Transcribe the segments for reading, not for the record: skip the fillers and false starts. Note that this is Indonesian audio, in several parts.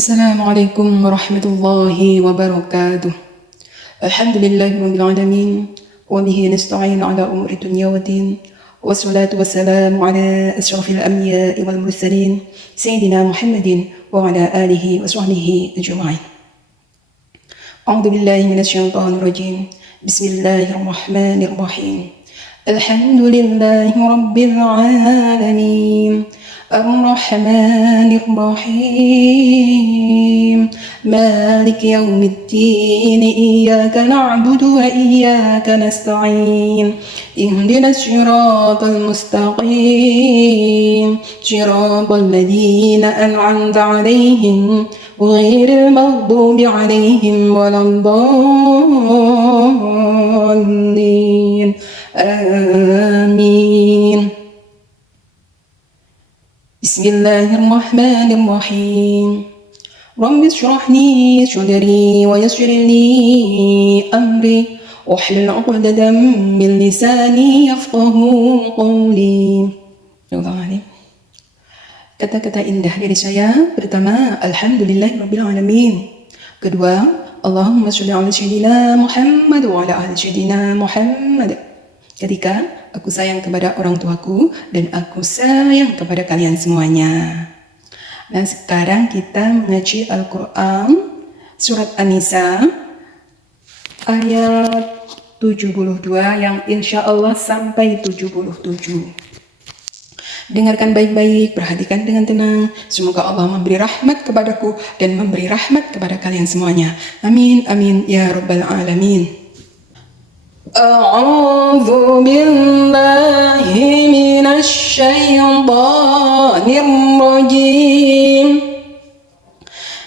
السلام عليكم ورحمة الله وبركاته. الحمد لله رب العالمين، وبه نستعين على أمور الدنيا والدين، والصلاة والسلام على أشرف الأنبياء والمرسلين سيدنا محمد وعلى آله وصحبه أجمعين. أعوذ بالله من الشيطان الرجيم. بسم الله الرحمن الرحيم. الحمد لله رب العالمين، الرحمن الرحيم، مالك يوم الدين، إياك نعبد وإياك نستعين، اهدنا الصراط المستقيم، صراط الذين أنعمت عليهم غير المغضوب عليهم ولا الضالين، آمين. بسم الله الرحمن الرحيم. رب اشرح لي صدري ويسر لي أمري واحلل عقدة من لساني يفقه قولي. Kata-kata indah dari saya, pertama, Alhamdulillahirrabbilalamin. Kedua, Allahumma sholli ala sayyidina Muhammad wa ala ali sayyidina Muhammad. Ketiga, aku sayang kepada orang tuaku dan aku sayang kepada kalian semuanya. Nah, sekarang kita mengaji Al-Quran surat An-Nisa ayat 72 yang insya Allah sampai 77. Dengarkan baik-baik, perhatikan dengan tenang. Semoga Allah memberi rahmat kepadaku dan memberi rahmat kepada kalian semuanya. Amin, amin, ya Rabbal Alamin. A'udzu billahi minasy syaithanir rajim.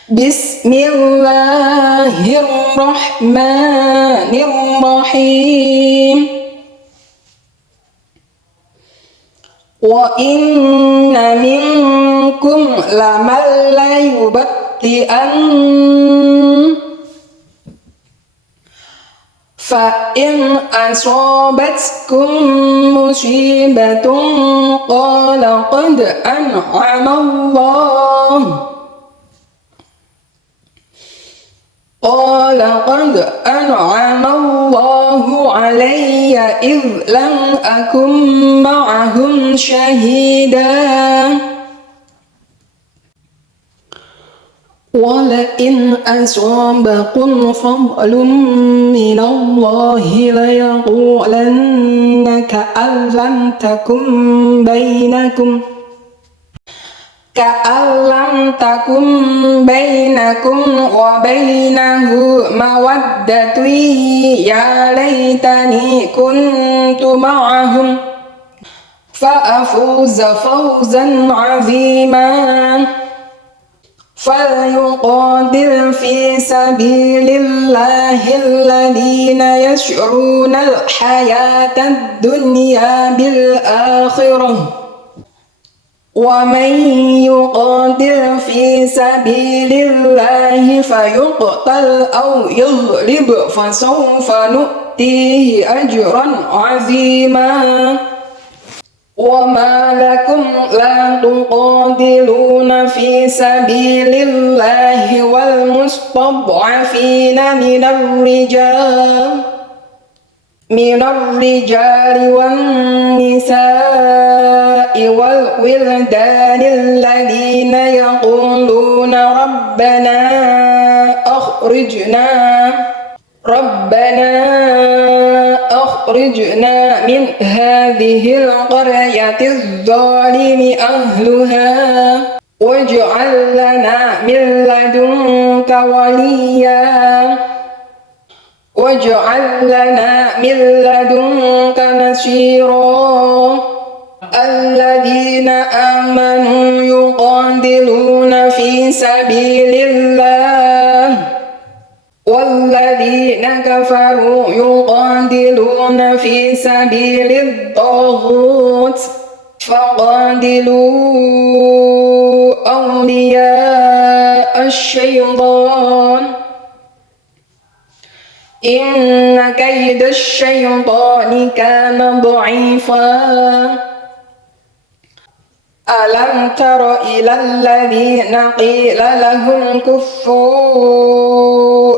Bismillahirrahmanirrahim. Wa inna minkum laman la yubatti'an fa in asabatkum musibatun qala qad an'ama Allahu alayya idh lam akum ma'ahum shahida wala in asabakum fadlun minallahi layaqulanna ka'an lam takum bainakum wa bainahu mawaddatun ya laitani kuntu ma'ahum fa'afuza fawzan 'azima. فليقاتل في سبيل الله الذين يشرون الحياة الدنيا بالآخرة ومن يقاتل في سبيل الله فيقتل أو يغلب فسوف نؤتيه أجرا عظيما. وما لكم لا تقاتلون في سبيل الله والمستضعفين من الرجال والنساء والولدان الذين يقولون ربنا أخرجنا من هذه القرية الظالم أهلها واجعل لنا من لدنك وليا واجعل لنا من لدنك نصيرا. الذين آمنوا يقاتلون في سبيل الله والذين كفروا يقاتلون في سبيل الطاغوت فقاتلوا أولياء الشيطان إن كيد الشيطان كان ضعيفا. Alam tara ilal ladzina qila lahum kuffu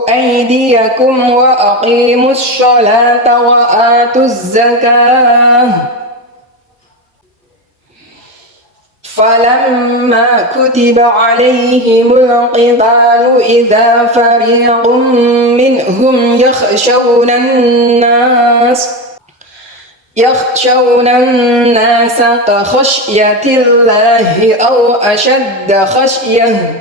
aydiyakum wa aqimus sholata wa atuz zakah falamma kutiba alaihimul qitalu idza fariqum minhum يخشون الناس كخشية الله أو أشد خشية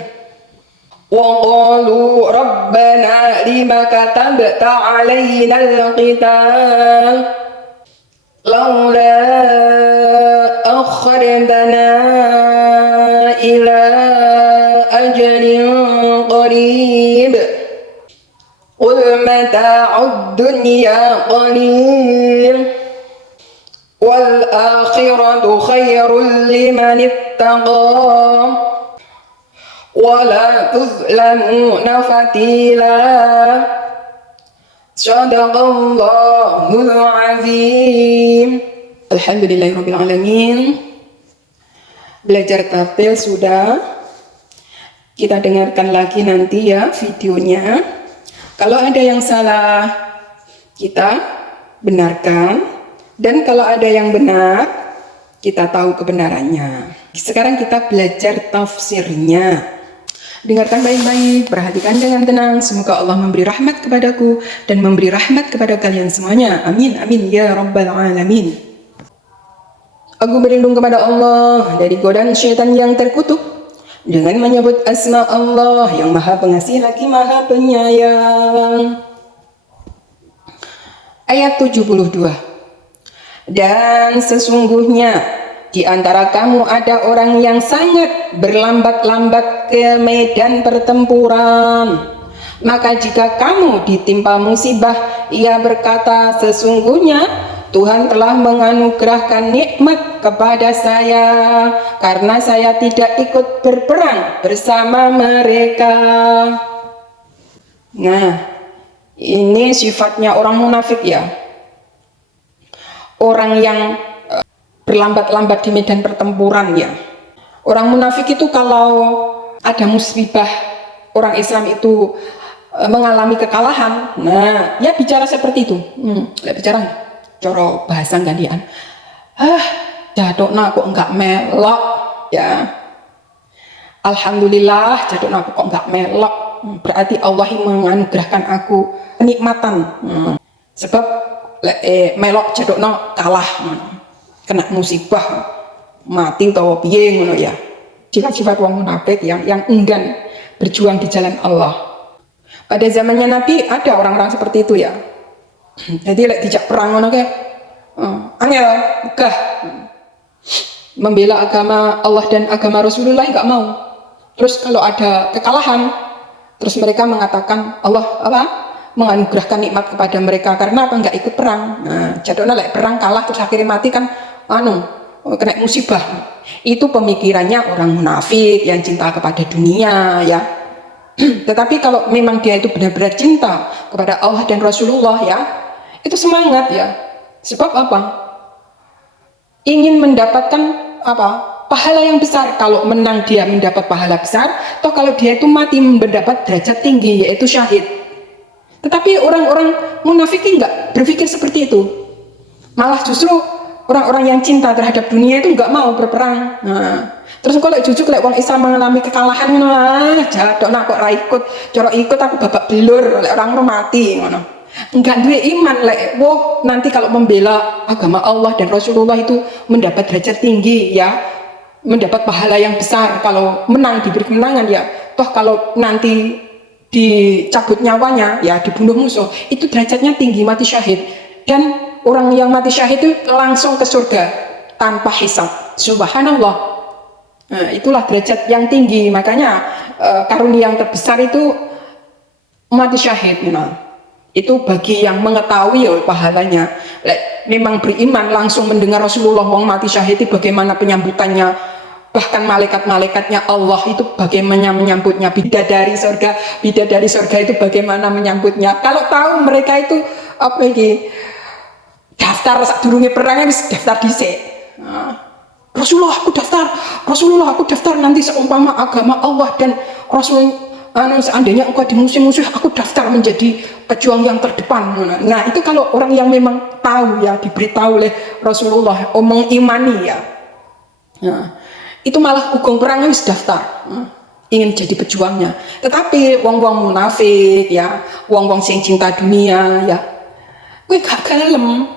وقالوا ربنا لم كتبت علينا القتال لولا أخرتنا إلى أجل قريب قل متاع الدنيا قليل والآخرة خير لمن اتقى ولا تظلمون فتيلا Sadaqallahul azim. Alhamdulillahirabbil alamin. Belajar tafsir sudah. Kita dengarkan lagi nanti ya videonya. Kalau ada yang salah kita benarkan, dan kalau ada yang benar kita tahu kebenarannya. Sekarang kita belajar tafsirnya. Dengarkan baik-baik, perhatikan dengan tenang. Semoga Allah memberi rahmat kepadaku dan memberi rahmat kepada kalian semuanya. Amin, amin, ya rabbal alamin. Aku berlindung kepada Allah dari godaan syaitan yang terkutuk dengan menyebut asma Allah yang maha pengasih lagi maha penyayang. Ayat 72. Dan sesungguhnya di antara kamu ada orang yang sangat berlambat-lambat ke medan pertempuran. Maka jika kamu ditimpa musibah, ia berkata, sesungguhnya Tuhan telah menganugerahkan nikmat kepada saya karena saya tidak ikut berperang bersama mereka. Nah, ini sifatnya orang munafik ya. Orang yang berlambat-lambat di medan pertempuran ya. Orang munafik itu kalau ada musibah, orang Islam itu mengalami kekalahan, nah ya bicara seperti itu. Bicara coro bahasa gandian. Jadokna kok enggak melok ya. Alhamdulillah jadokna kok enggak melok. Berarti Allah yang menganugerahkan aku kenikmatan. Sebab melok jadokna kalah. Kena musibah mati atau piye ngono ya. Sifat-sifat wong munafik yang enggan berjuang di jalan Allah. Pada zamannya Nabi ada orang-orang seperti itu ya. Jadi lek dijak perang ngono kae angel megah. Membela agama Allah dan agama Rasulullah enggak mau. Terus kalau ada kekalahan terus mereka mengatakan Allah menganugerahkan nikmat kepada mereka karena apa enggak ikut perang. Nah, jadona lek perang kalah terus akhirnya mati kan kena musibah. Itu pemikirannya orang munafik yang cinta kepada dunia ya. Tetapi kalau memang dia itu benar-benar cinta kepada Allah dan Rasulullah ya, itu semangat ya. Sebab apa? Ingin mendapatkan pahala yang besar. Kalau menang dia mendapat pahala besar, atau kalau dia itu mati mendapat derajat tinggi yaitu syahid. Tetapi orang-orang munafik enggak berpikir seperti itu. Malah justru orang-orang yang cinta terhadap dunia itu enggak mau berperang. Nah, terus kalau jujuk lek wong Islam mengalami kekalahan ngono, jadokna kok ra ikut, cara ikut aku babak belur lek orang mati ngono. Enggak duwe iman lek nanti kalau membela agama Allah dan Rasulullah itu mendapat derajat tinggi ya, mendapat pahala yang besar kalau menang diberi kemenangan ya. Toh kalau nanti dicabut nyawanya ya, dibunuh musuh, itu derajatnya tinggi, mati syahid. Dan orang yang mati syahid itu langsung ke surga tanpa hisab. Subhanallah. Nah, itulah derajat yang tinggi. Makanya karunia yang terbesar itu mati syahid. Itu bagi yang mengetahui pahalanya. Memang beriman langsung mendengar Rasulullah wong mati syahid itu bagaimana penyambutannya. Bahkan malaikat-malaikatnya Allah itu bagaimana menyambutnya. Bidadari surga itu bagaimana menyambutnya. Kalau tahu mereka itu daftar sak durunge perangnya wis daftar dhisik. Rasulullah aku daftar nanti seumpama agama Allah dan Rasul seandainya engkau dimusuh-musuh aku daftar menjadi pejuang yang terdepan. Nah itu kalau orang yang memang tahu ya, diberitahu oleh Rasulullah, mengimani ya, nah, itu malah hukum perang harus daftar, ingin jadi pejuangnya. Tetapi wong-wong munafik ya, wong-wong sing cinta dunia ya, gue gak gelem.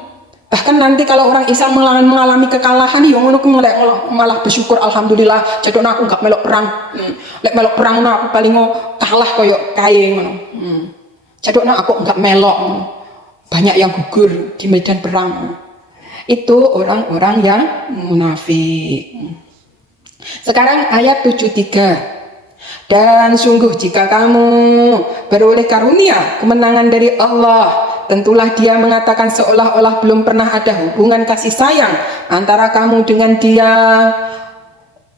Bahkan nanti kalau orang Islam mengalami kekalahan, ya ngono malah bersyukur, alhamdulillah, jadon aku gak melok perang. Lek melok perang aku paling kalah koyo kae ngono. Jadon aku gak melok. Banyak yang gugur di medan perang. Itu orang-orang yang munafik. Sekarang ayat 73. Dan sungguh jika kamu beroleh karunia kemenangan dari Allah, tentulah dia mengatakan seolah-olah belum pernah ada hubungan kasih sayang antara kamu dengan dia.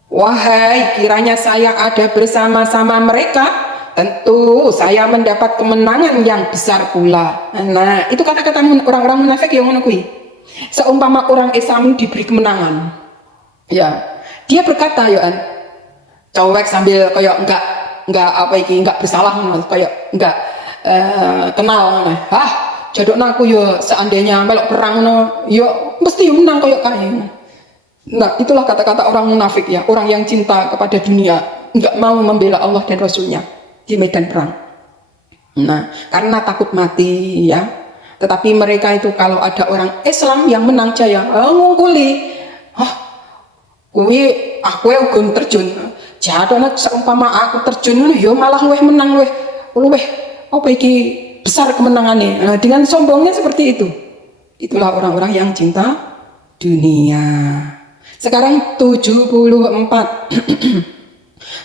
Wahai, kiranya saya ada bersama-sama mereka, tentu saya mendapat kemenangan yang besar pula. Nah, itu kata-kata orang-orang munafik yang ngono kuwi. Seumpama orang Islam diberi kemenangan, ya, dia berkata, ya, cowek sambil kayak enggak apa iki, enggak bersalah, kayak enggak kenal, jadokna aku yo seandainya melok perang yo mesti menang kayak kain. Nah itulah kata-kata orang munafik ya, orang yang cinta kepada dunia, enggak mau membela Allah dan Rasulnya di medan perang. Nah karena takut mati ya. Tetapi mereka itu kalau ada orang Islam yang menang jaya, ngungkuli, kuwi aku ugun terjun. Jadona seumpama aku terjun yo malah luweh menang, luweh apa iki besar kemenangannya. Nah, dengan sombongnya seperti itu. Itulah orang-orang yang cinta dunia. Sekarang 74.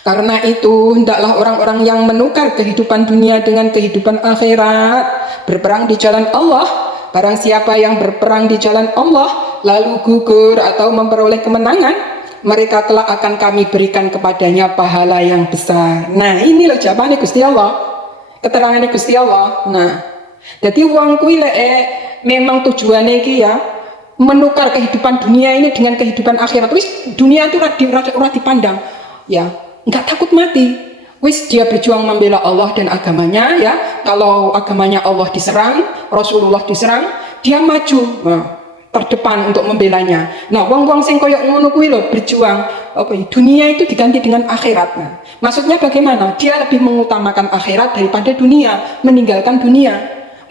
Karena itu hendaklah orang-orang yang menukar kehidupan dunia dengan kehidupan akhirat berperang di jalan Allah. Barang siapa yang berperang di jalan Allah lalu gugur atau memperoleh kemenangan, mereka kelak akan kami berikan kepadanya pahala yang besar. Nah ini loh jawabannya Gusti Allah, keterangannya Gusti Allah. Nah jadi uang kuwi memang tujuannya iki ya menukar kehidupan dunia ini dengan kehidupan akhirat. Wis dunia itu ora dipandang ya, nggak takut mati. Wis dia berjuang membela Allah dan agamanya ya. Kalau agamanya Allah diserang, Rasulullah diserang, dia maju terdepan untuk membelanya. Nah, wong-wong sing koyok ngono kuwi lho berjuang dunia itu diganti dengan akhirat. Nah, maksudnya bagaimana? Dia lebih mengutamakan akhirat daripada dunia, meninggalkan dunia.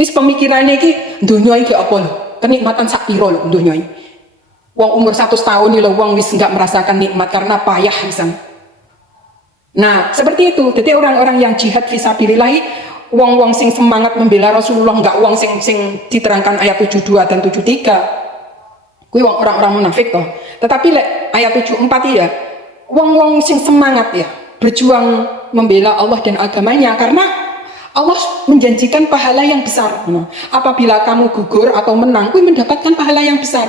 Wis pemikirannya iki dunia iki apa lho? Kenikmatan sak piro lho dunia iki. Wong umur 100 tahun iki lho wong wis enggak merasakan nikmat karena payah pisan. Nah, seperti itu. Jadi orang-orang yang jihad fisabilillah, wong-wong sing semangat membela Rasulullah, enggak wong sing diterangkan ayat 72 dan 73. Kuwi orang-orang munafik toh. Tetapi ayat 74 ya, wong-wong sing semangat ya, berjuang membela Allah dan agamanya karena Allah menjanjikan pahala yang besar. Apabila kamu gugur atau menang, kuwi mendapatkan pahala yang besar.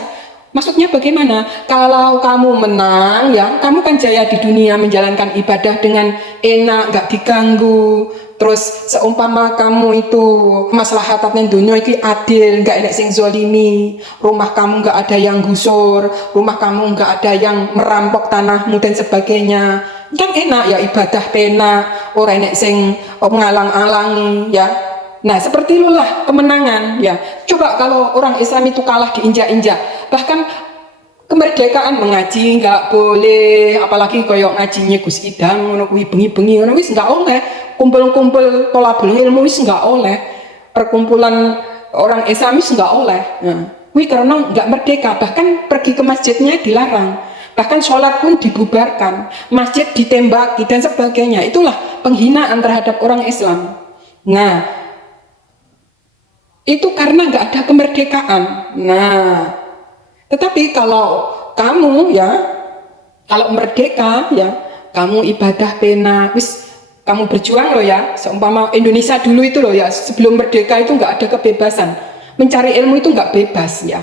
Maksudnya bagaimana? Kalau kamu menang ya, kamu kan jaya di dunia menjalankan ibadah dengan enak, gak diganggu. Terus seumpama kamu itu kemaslahatan dunia itu adil, gak ada yang zolimi, rumah kamu gak ada yang gusur, rumah kamu gak ada yang merampok tanahmu dan sebagainya, kan enak ya ibadah pena, orang enak sing ngalang-alangi ya. Nah seperti itulah kemenangan ya. Coba kalau orang Islam itu kalah diinjak-injak, bahkan kemerdekaan mengaji nggak boleh, apalagi koyok ngajinya Gus Idam ngono kuwi bengi-bengi ngono wis nggak oleh, kumpul-kumpul tolabul ilmu wis nggak oleh, perkumpulan orang Islam wis nggak oleh. Nah, kuwi karena nggak merdeka, bahkan pergi ke masjidnya dilarang, bahkan sholat pun dibubarkan, masjid ditembaki dan sebagainya. Itulah penghinaan terhadap orang Islam. Nah itu karena nggak ada kemerdekaan. Nah tetapi kalau kamu ya, kalau merdeka ya, kamu ibadah pena, wis kamu berjuang loh ya. Seumpama Indonesia dulu itu loh ya, sebelum merdeka itu nggak ada kebebasan, mencari ilmu itu nggak bebas ya.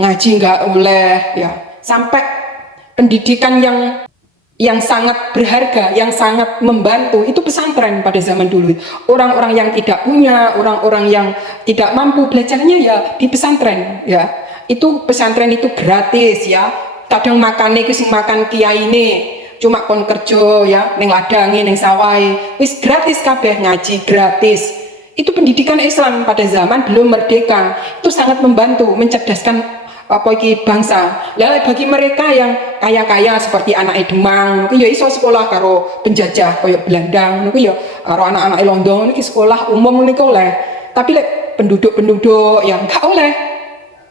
Ngaji nggak boleh ya, sampai pendidikan yang sangat berharga, yang sangat membantu itu pesantren pada zaman dulu. Orang-orang yang tidak punya, orang-orang yang tidak mampu belajarnya ya di pesantren ya. itu pesantren itu gratis ya. Kadang makannya itu sing makan kiai ini cuma kon kerja ya, neng ladangi, neng sawai, wis gratis kabeh, ngaji gratis. Itu pendidikan Islam pada zaman belum merdeka, itu sangat membantu mencerdaskan apa iki bangsa. Lah bagi mereka yang kaya-kaya seperti anak Demang, itu ya iso sekolah karo penjajah koyo Belanda, itu ya karo anak-anak London iki sekolah umum niku oleh. Tapi penduduk-penduduk yang gak oleh,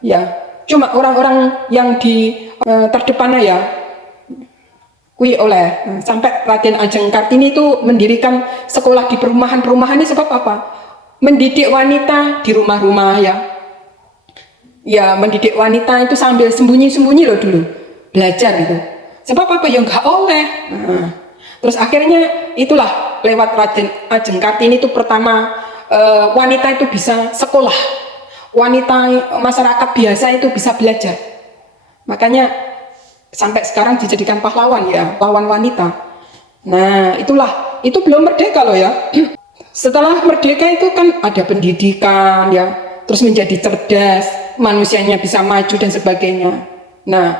ya cuma orang-orang yang di terdepan ya kui oleh. Sampai Raden Ajeng Kartini itu mendirikan sekolah di perumahan-perumahan ini sebab apa? Mendidik wanita di rumah-rumah ya. Ya mendidik wanita itu sambil sembunyi-sembunyi loh dulu belajar gitu. Sebab apa? Ya nggak oleh. Terus akhirnya itulah lewat Raden Ajeng Kartini itu pertama wanita itu bisa sekolah. Wanita masyarakat biasa itu bisa belajar. Makanya sampai sekarang dijadikan pahlawan ya, pahlawan wanita. Nah itulah, itu belum merdeka loh ya. Setelah merdeka itu kan ada pendidikan ya, terus menjadi cerdas, manusianya bisa maju dan sebagainya. Nah,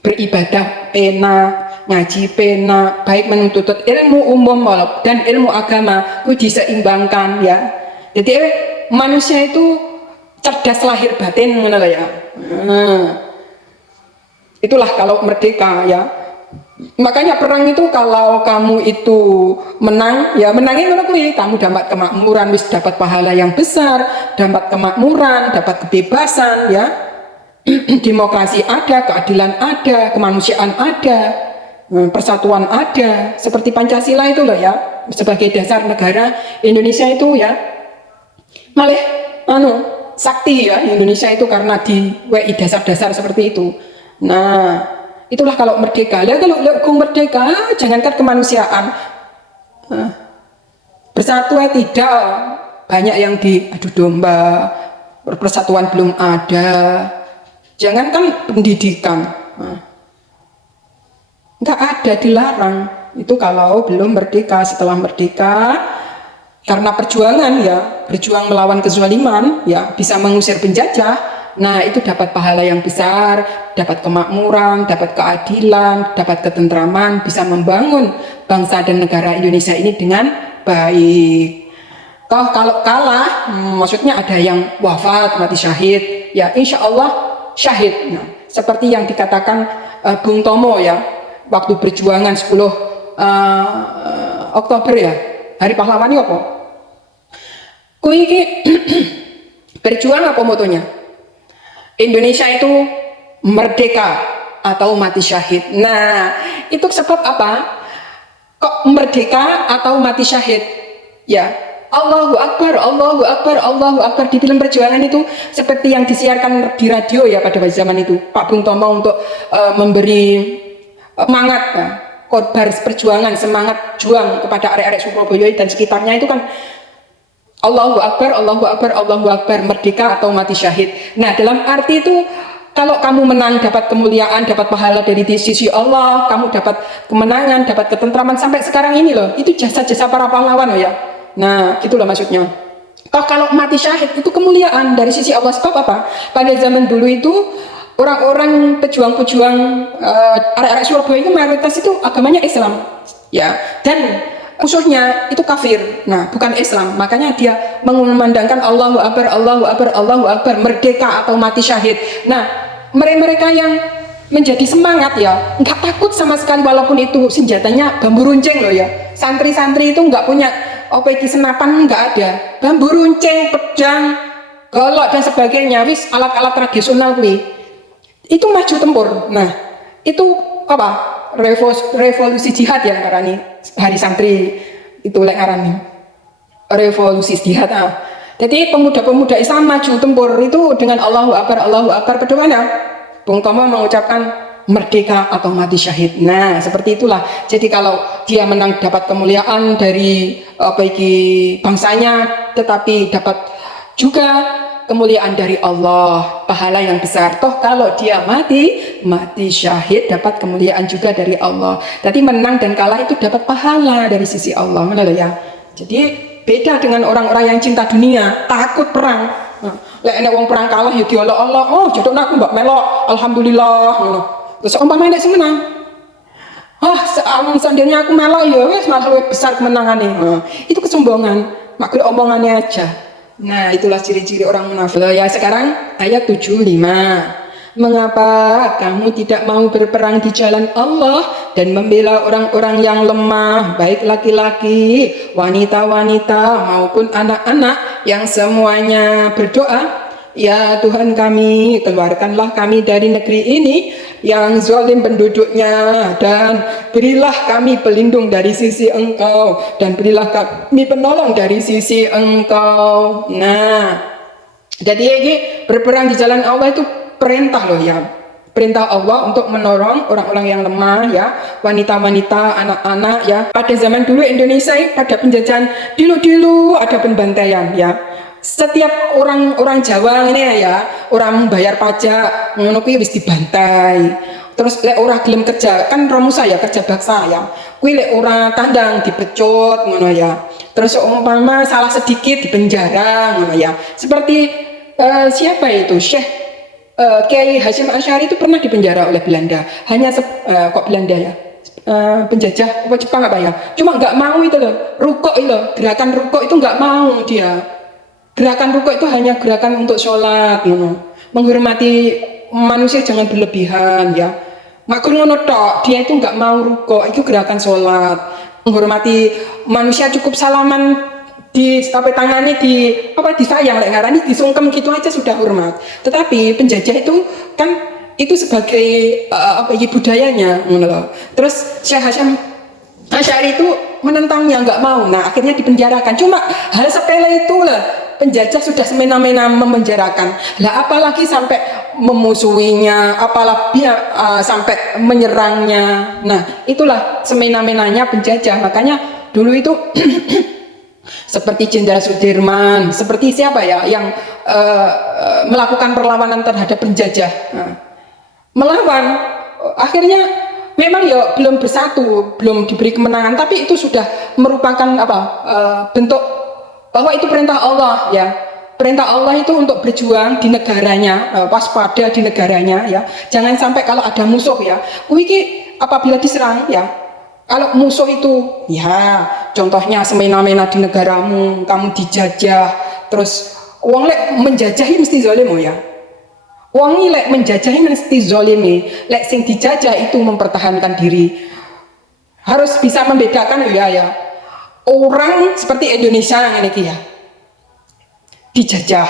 beribadah enak, ngaji pena, baik menuntut ilmu umum dan ilmu agama itu diseimbangkan ya. Jadi manusia itu cerdas lahir batin menurut ya. Itulah kalau merdeka ya. Makanya perang itu kalau kamu itu menang, ya menangin menurut kamu dapat kemakmuran, wis dapat pahala yang besar, dapat kemakmuran, dapat kebebasan ya. Demokrasi ada, keadilan ada, kemanusiaan ada, persatuan ada, seperti Pancasila itu loh ya, sebagai dasar negara Indonesia itu ya. Malah sakti ya Indonesia itu karena di WI dasar-dasar seperti itu. Nah, itulah kalau merdeka. Lah kalau merdeka, jangankan kemanusiaan, bersatu tidak, banyak yang diadu domba, persatuan belum ada. Jangankan pendidikan, nggak ada, dilarang. Itu kalau belum merdeka. Setelah merdeka, karena perjuangan ya, berjuang melawan kezaliman ya, bisa mengusir penjajah. Nah itu dapat pahala yang besar, dapat kemakmuran, dapat keadilan, dapat ketentraman, bisa membangun bangsa dan negara Indonesia ini dengan baik. Kalau kalah, maksudnya ada yang wafat, mati syahid, ya insya Allah syahid. Nah, seperti yang dikatakan Bung Tomo ya, waktu perjuangan 10 Oktober ya, Hari Pahlawan ini apa? Kui berjuang apa motonya? Indonesia itu merdeka atau mati syahid. Nah, itu sebab apa? Kok merdeka atau mati syahid? Ya, Allahu Akbar, Allahu Akbar, Allahu Akbar di film perjuangan itu seperti yang disiarkan di radio ya pada zaman itu. Pak Bung Tomo untuk memberi semangat, korban perjuangan, semangat juang kepada arek-arek Surabaya dan sekitarnya itu kan Allahu Akbar, Allahu Akbar, Allahu Akbar, merdeka atau mati syahid. Nah, dalam arti itu kalau kamu menang dapat kemuliaan, dapat pahala dari sisi Allah, kamu dapat kemenangan, dapat ketentraman sampai sekarang ini loh. Itu jasa-jasa para pahlawan loh ya. Nah, gitulah maksudnya. Kalau mati syahid itu kemuliaan dari sisi Allah. Sebab apa? Pada zaman dulu itu orang-orang pejuang-pejuang arek-arek Surabaya itu mayoritas itu agamanya Islam. Ya, dan musuhnya itu kafir, nah bukan Islam. Makanya dia mengumandangkan Allahu Akbar, Allahu Akbar, Allahu Akbar, merdeka atau mati syahid. Nah mereka yang menjadi semangat ya, nggak takut sama sekali walaupun itu senjatanya bambu runcing loh ya. Santri-santri itu nggak punya OPG senapan, nggak ada. Bambu runcing, pedang, golok dan sebagainya, wis alat-alat tradisional kuwi. Itu maju tempur. Nah itu apa? Revolusi jihad ya ngarani Hari Santri itu lek ngarani revolusi jihad. Jadi pemuda-pemuda Islam maju tempur itu dengan Allahu Akbar, Allahu Akbar. Bagaimana? Bung Tomo mengucapkan merdeka atau mati syahid. Nah seperti itulah. Jadi kalau dia menang dapat kemuliaan dari bagi bangsanya, tetapi dapat juga kemuliaan dari Allah, pahala yang besar. Toh kalau dia mati syahid dapat kemuliaan juga dari Allah. Jadi menang dan kalah itu dapat pahala dari sisi Allah, ya. Jadi beda dengan orang-orang yang cinta dunia, takut perang. Nah, Lek nek wong perang kalah ya diolok-olok, oh jodohna aku mbak melok, alhamdulillah ngono. Terus umpama nek sing menang, seandainya aku melok ya wes malah lebih besar kemenangannya. Itu kesombongan, makhluk omongannya aja. Nah, itulah ciri-ciri orang munafik. Ya, sekarang ayat 75. Mengapa kamu tidak mau berperang di jalan Allah dan membela orang-orang yang lemah, baik laki-laki, wanita-wanita maupun anak-anak yang semuanya berdoa, ya Tuhan kami, keluarkanlah kami dari negeri ini yang zalim penduduknya, dan berilah kami pelindung dari sisi Engkau, dan berilah kami penolong dari sisi Engkau. Nah, jadi ini berperang di jalan Allah itu perintah loh ya, perintah Allah untuk menolong orang-orang yang lemah ya, wanita-wanita, anak-anak ya. Pada zaman dulu Indonesia pada penjajahan dulu ada pembantaian ya. Setiap orang Jawa ini ya, orang bayar pajak ngono kuwi wis dibantai. Terus lek ora gelem kerja, kan romusa ya, kerja baksa ya. Kuwi lek ora tandang dipecut ngono ya. Terus umpama salah sedikit dipenjara ngono ya. Seperti siapa itu? Syekh Kiai Hasyim Asy'ari itu pernah dipenjara oleh Belanda. Hanya kok Belanda ya? Penjajah apa Jepang apa ya? Cuma nggak mau itu loh, rukuk itu loh, gerakan rukuk itu nggak mau dia. Gerakan rukuk itu hanya gerakan untuk sholat, menghormati manusia jangan berlebihan ya. Makanya ngono tok, dia itu nggak mau rukuk, itu gerakan sholat. Menghormati manusia cukup salaman di tangannya disayang lek ngarani disungkem gitu aja sudah hormat. Tetapi penjajah itu kan itu sebagai budayanya ngono loh. Terus Syekh Hasyim Asy'ari itu menentangnya, nggak mau. Nah, akhirnya dipenjarakan. Cuma hal sepele itu lah, penjajah sudah semena-mena memenjarakan. Lah apalagi sampai memusuhinya, apalagi sampai menyerangnya. Nah, itulah semena-menanya penjajah. Makanya dulu itu seperti Jenderal Sudirman, seperti siapa ya yang melakukan perlawanan terhadap penjajah, melawan, akhirnya memang ya belum bersatu, belum diberi kemenangan, tapi itu sudah merupakan bentuk bahwa itu perintah Allah ya. Perintah Allah itu untuk berjuang di negaranya, waspada di negaranya ya. Jangan sampai kalau ada musuh ya, apabila diserang ya, kalau musuh itu ya contohnya semena-mena di negaramu, kamu dijajah, terus wong lek menjajahi mesti zalim ya. Wong lek menjajahi mesti zalimi. Lek sing dijajah itu mempertahankan diri. Harus bisa membedakan ya. Orang seperti Indonesia yang ini ya. Dijajah.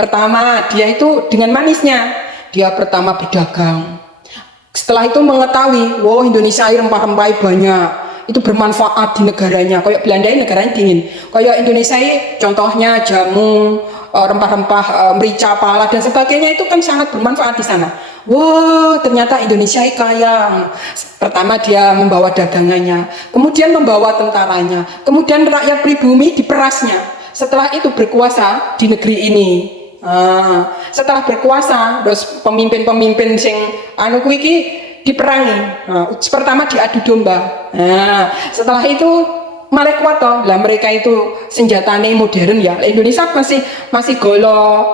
Pertama dia itu dengan manisnya, dia pertama berdagang. Setelah itu mengetahui, wow Indonesia rempah-rempah banyak, itu bermanfaat di negaranya. Kayak Belanda ini negaranya dingin. Kayak Indonesia ini contohnya jamu, rempah-rempah, merica, pala dan sebagainya itu kan sangat bermanfaat di sana. Wow, ternyata Indonesia ini kaya. Pertama dia membawa dagangannya, kemudian membawa tentaranya, kemudian rakyat pribumi diperasnya. Setelah itu berkuasa di negeri ini. Setelah berkuasa, terus pemimpin-pemimpin sing iki diperangi. Pertama diadu domba. Setelah itu malah kuat toh. Lah mereka itu senjatanya modern ya. Indonesia masih golo,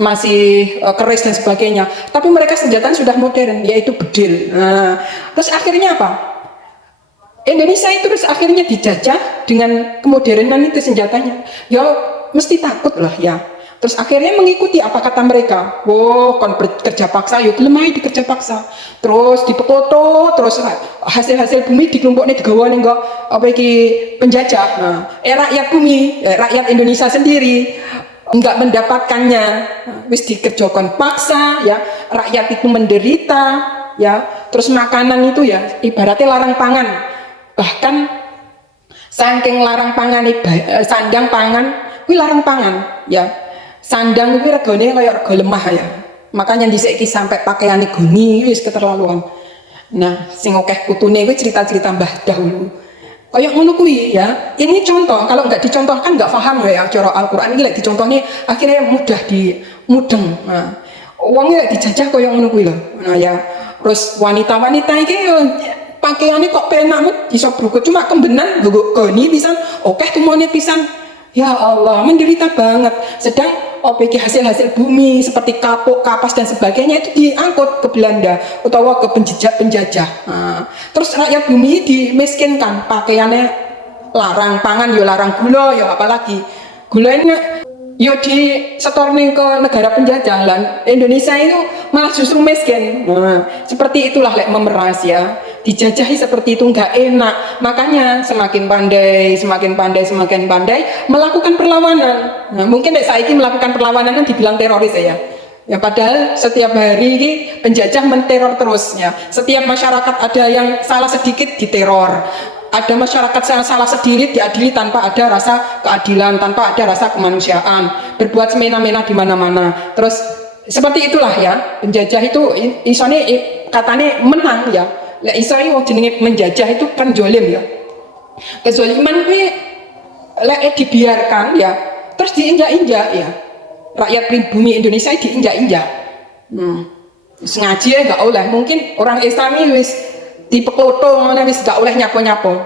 masih keris dan sebagainya. Tapi mereka senjatanya sudah modern, yaitu bedil. Terus akhirnya apa? Indonesia itu terus akhirnya dijajah dengan kemodernan itu senjatanya. Ya mesti takut lah ya. Terus akhirnya mengikuti apa kata mereka. Wow, kon kerja paksa, yuk lemah dikerja paksa. Terus dipekoto, terus hasil-hasil bumi dikelompoknya digawa nih enggak penjajah. Rakyat bumi, rakyat Indonesia sendiri enggak mendapatkannya. Wis dikerjakan paksa, ya. Rakyat itu menderita, ya. Terus makanan itu ya ibaratnya larang pangan. Bahkan saking larang pangan sandang pangan, kuwi larang pangan, ya. Sandang itu regane kayak rego lemah ya. Makanya dhisik sampai pakaiane goni wis keterlaluan. Nah, sing akeh kutune kuwi cerita-cerita mbah dahulu. Kayak ngono kuwi ya. Ini contoh, kalau nggak dicontohkan nggak paham ya cara Al-Qur'an iki lek dicontohnya akhirnya mudah mudeng. Nah, wong lek dijajah kayak ngono kuwi lho. Nah ya, terus wanita-wanita iki pakaiannya kok penak iso brukut cuma kembenan goni pisan, akeh tumone pisan. Ya Allah, menderita banget. Sedang hasil-hasil bumi seperti kapuk, kapas dan sebagainya itu diangkut ke Belanda atau ke penjajah. Nah, terus rakyat bumi dimiskinkan, pakaiannya larang, pangan yo larang, gula yo apalagi gulanya yo disetorning ke negara penjajah. Indonesia itu malah justru miskin. Nah, seperti itulah lek memeras ya, dijajahi seperti itu nggak enak, makanya semakin pandai melakukan perlawanan. Nah, mungkin lek saiki melakukan perlawanan kan dibilang teroris ya. Ya padahal setiap hari ini penjajah menteror terus ya. Setiap masyarakat ada yang salah sedikit diteror. Ada masyarakat yang salah sedikit diadili tanpa ada rasa keadilan, tanpa ada rasa kemanusiaan, berbuat semena-mena di mana-mana. Terus seperti itulah ya, penjajah itu isone katanya menang ya. Lek iso jenenge menjajah itu kan jolim ya. Kezaliman kuwi lek dibiarkan ya, terus diinjak-injak ya. Rakyat pribumi Indonesia diinjak-injak. Ngaji ya gak oleh. Mungkin orang Islami wis dipekloto ngono wis gak oleh nyapo-nyapo.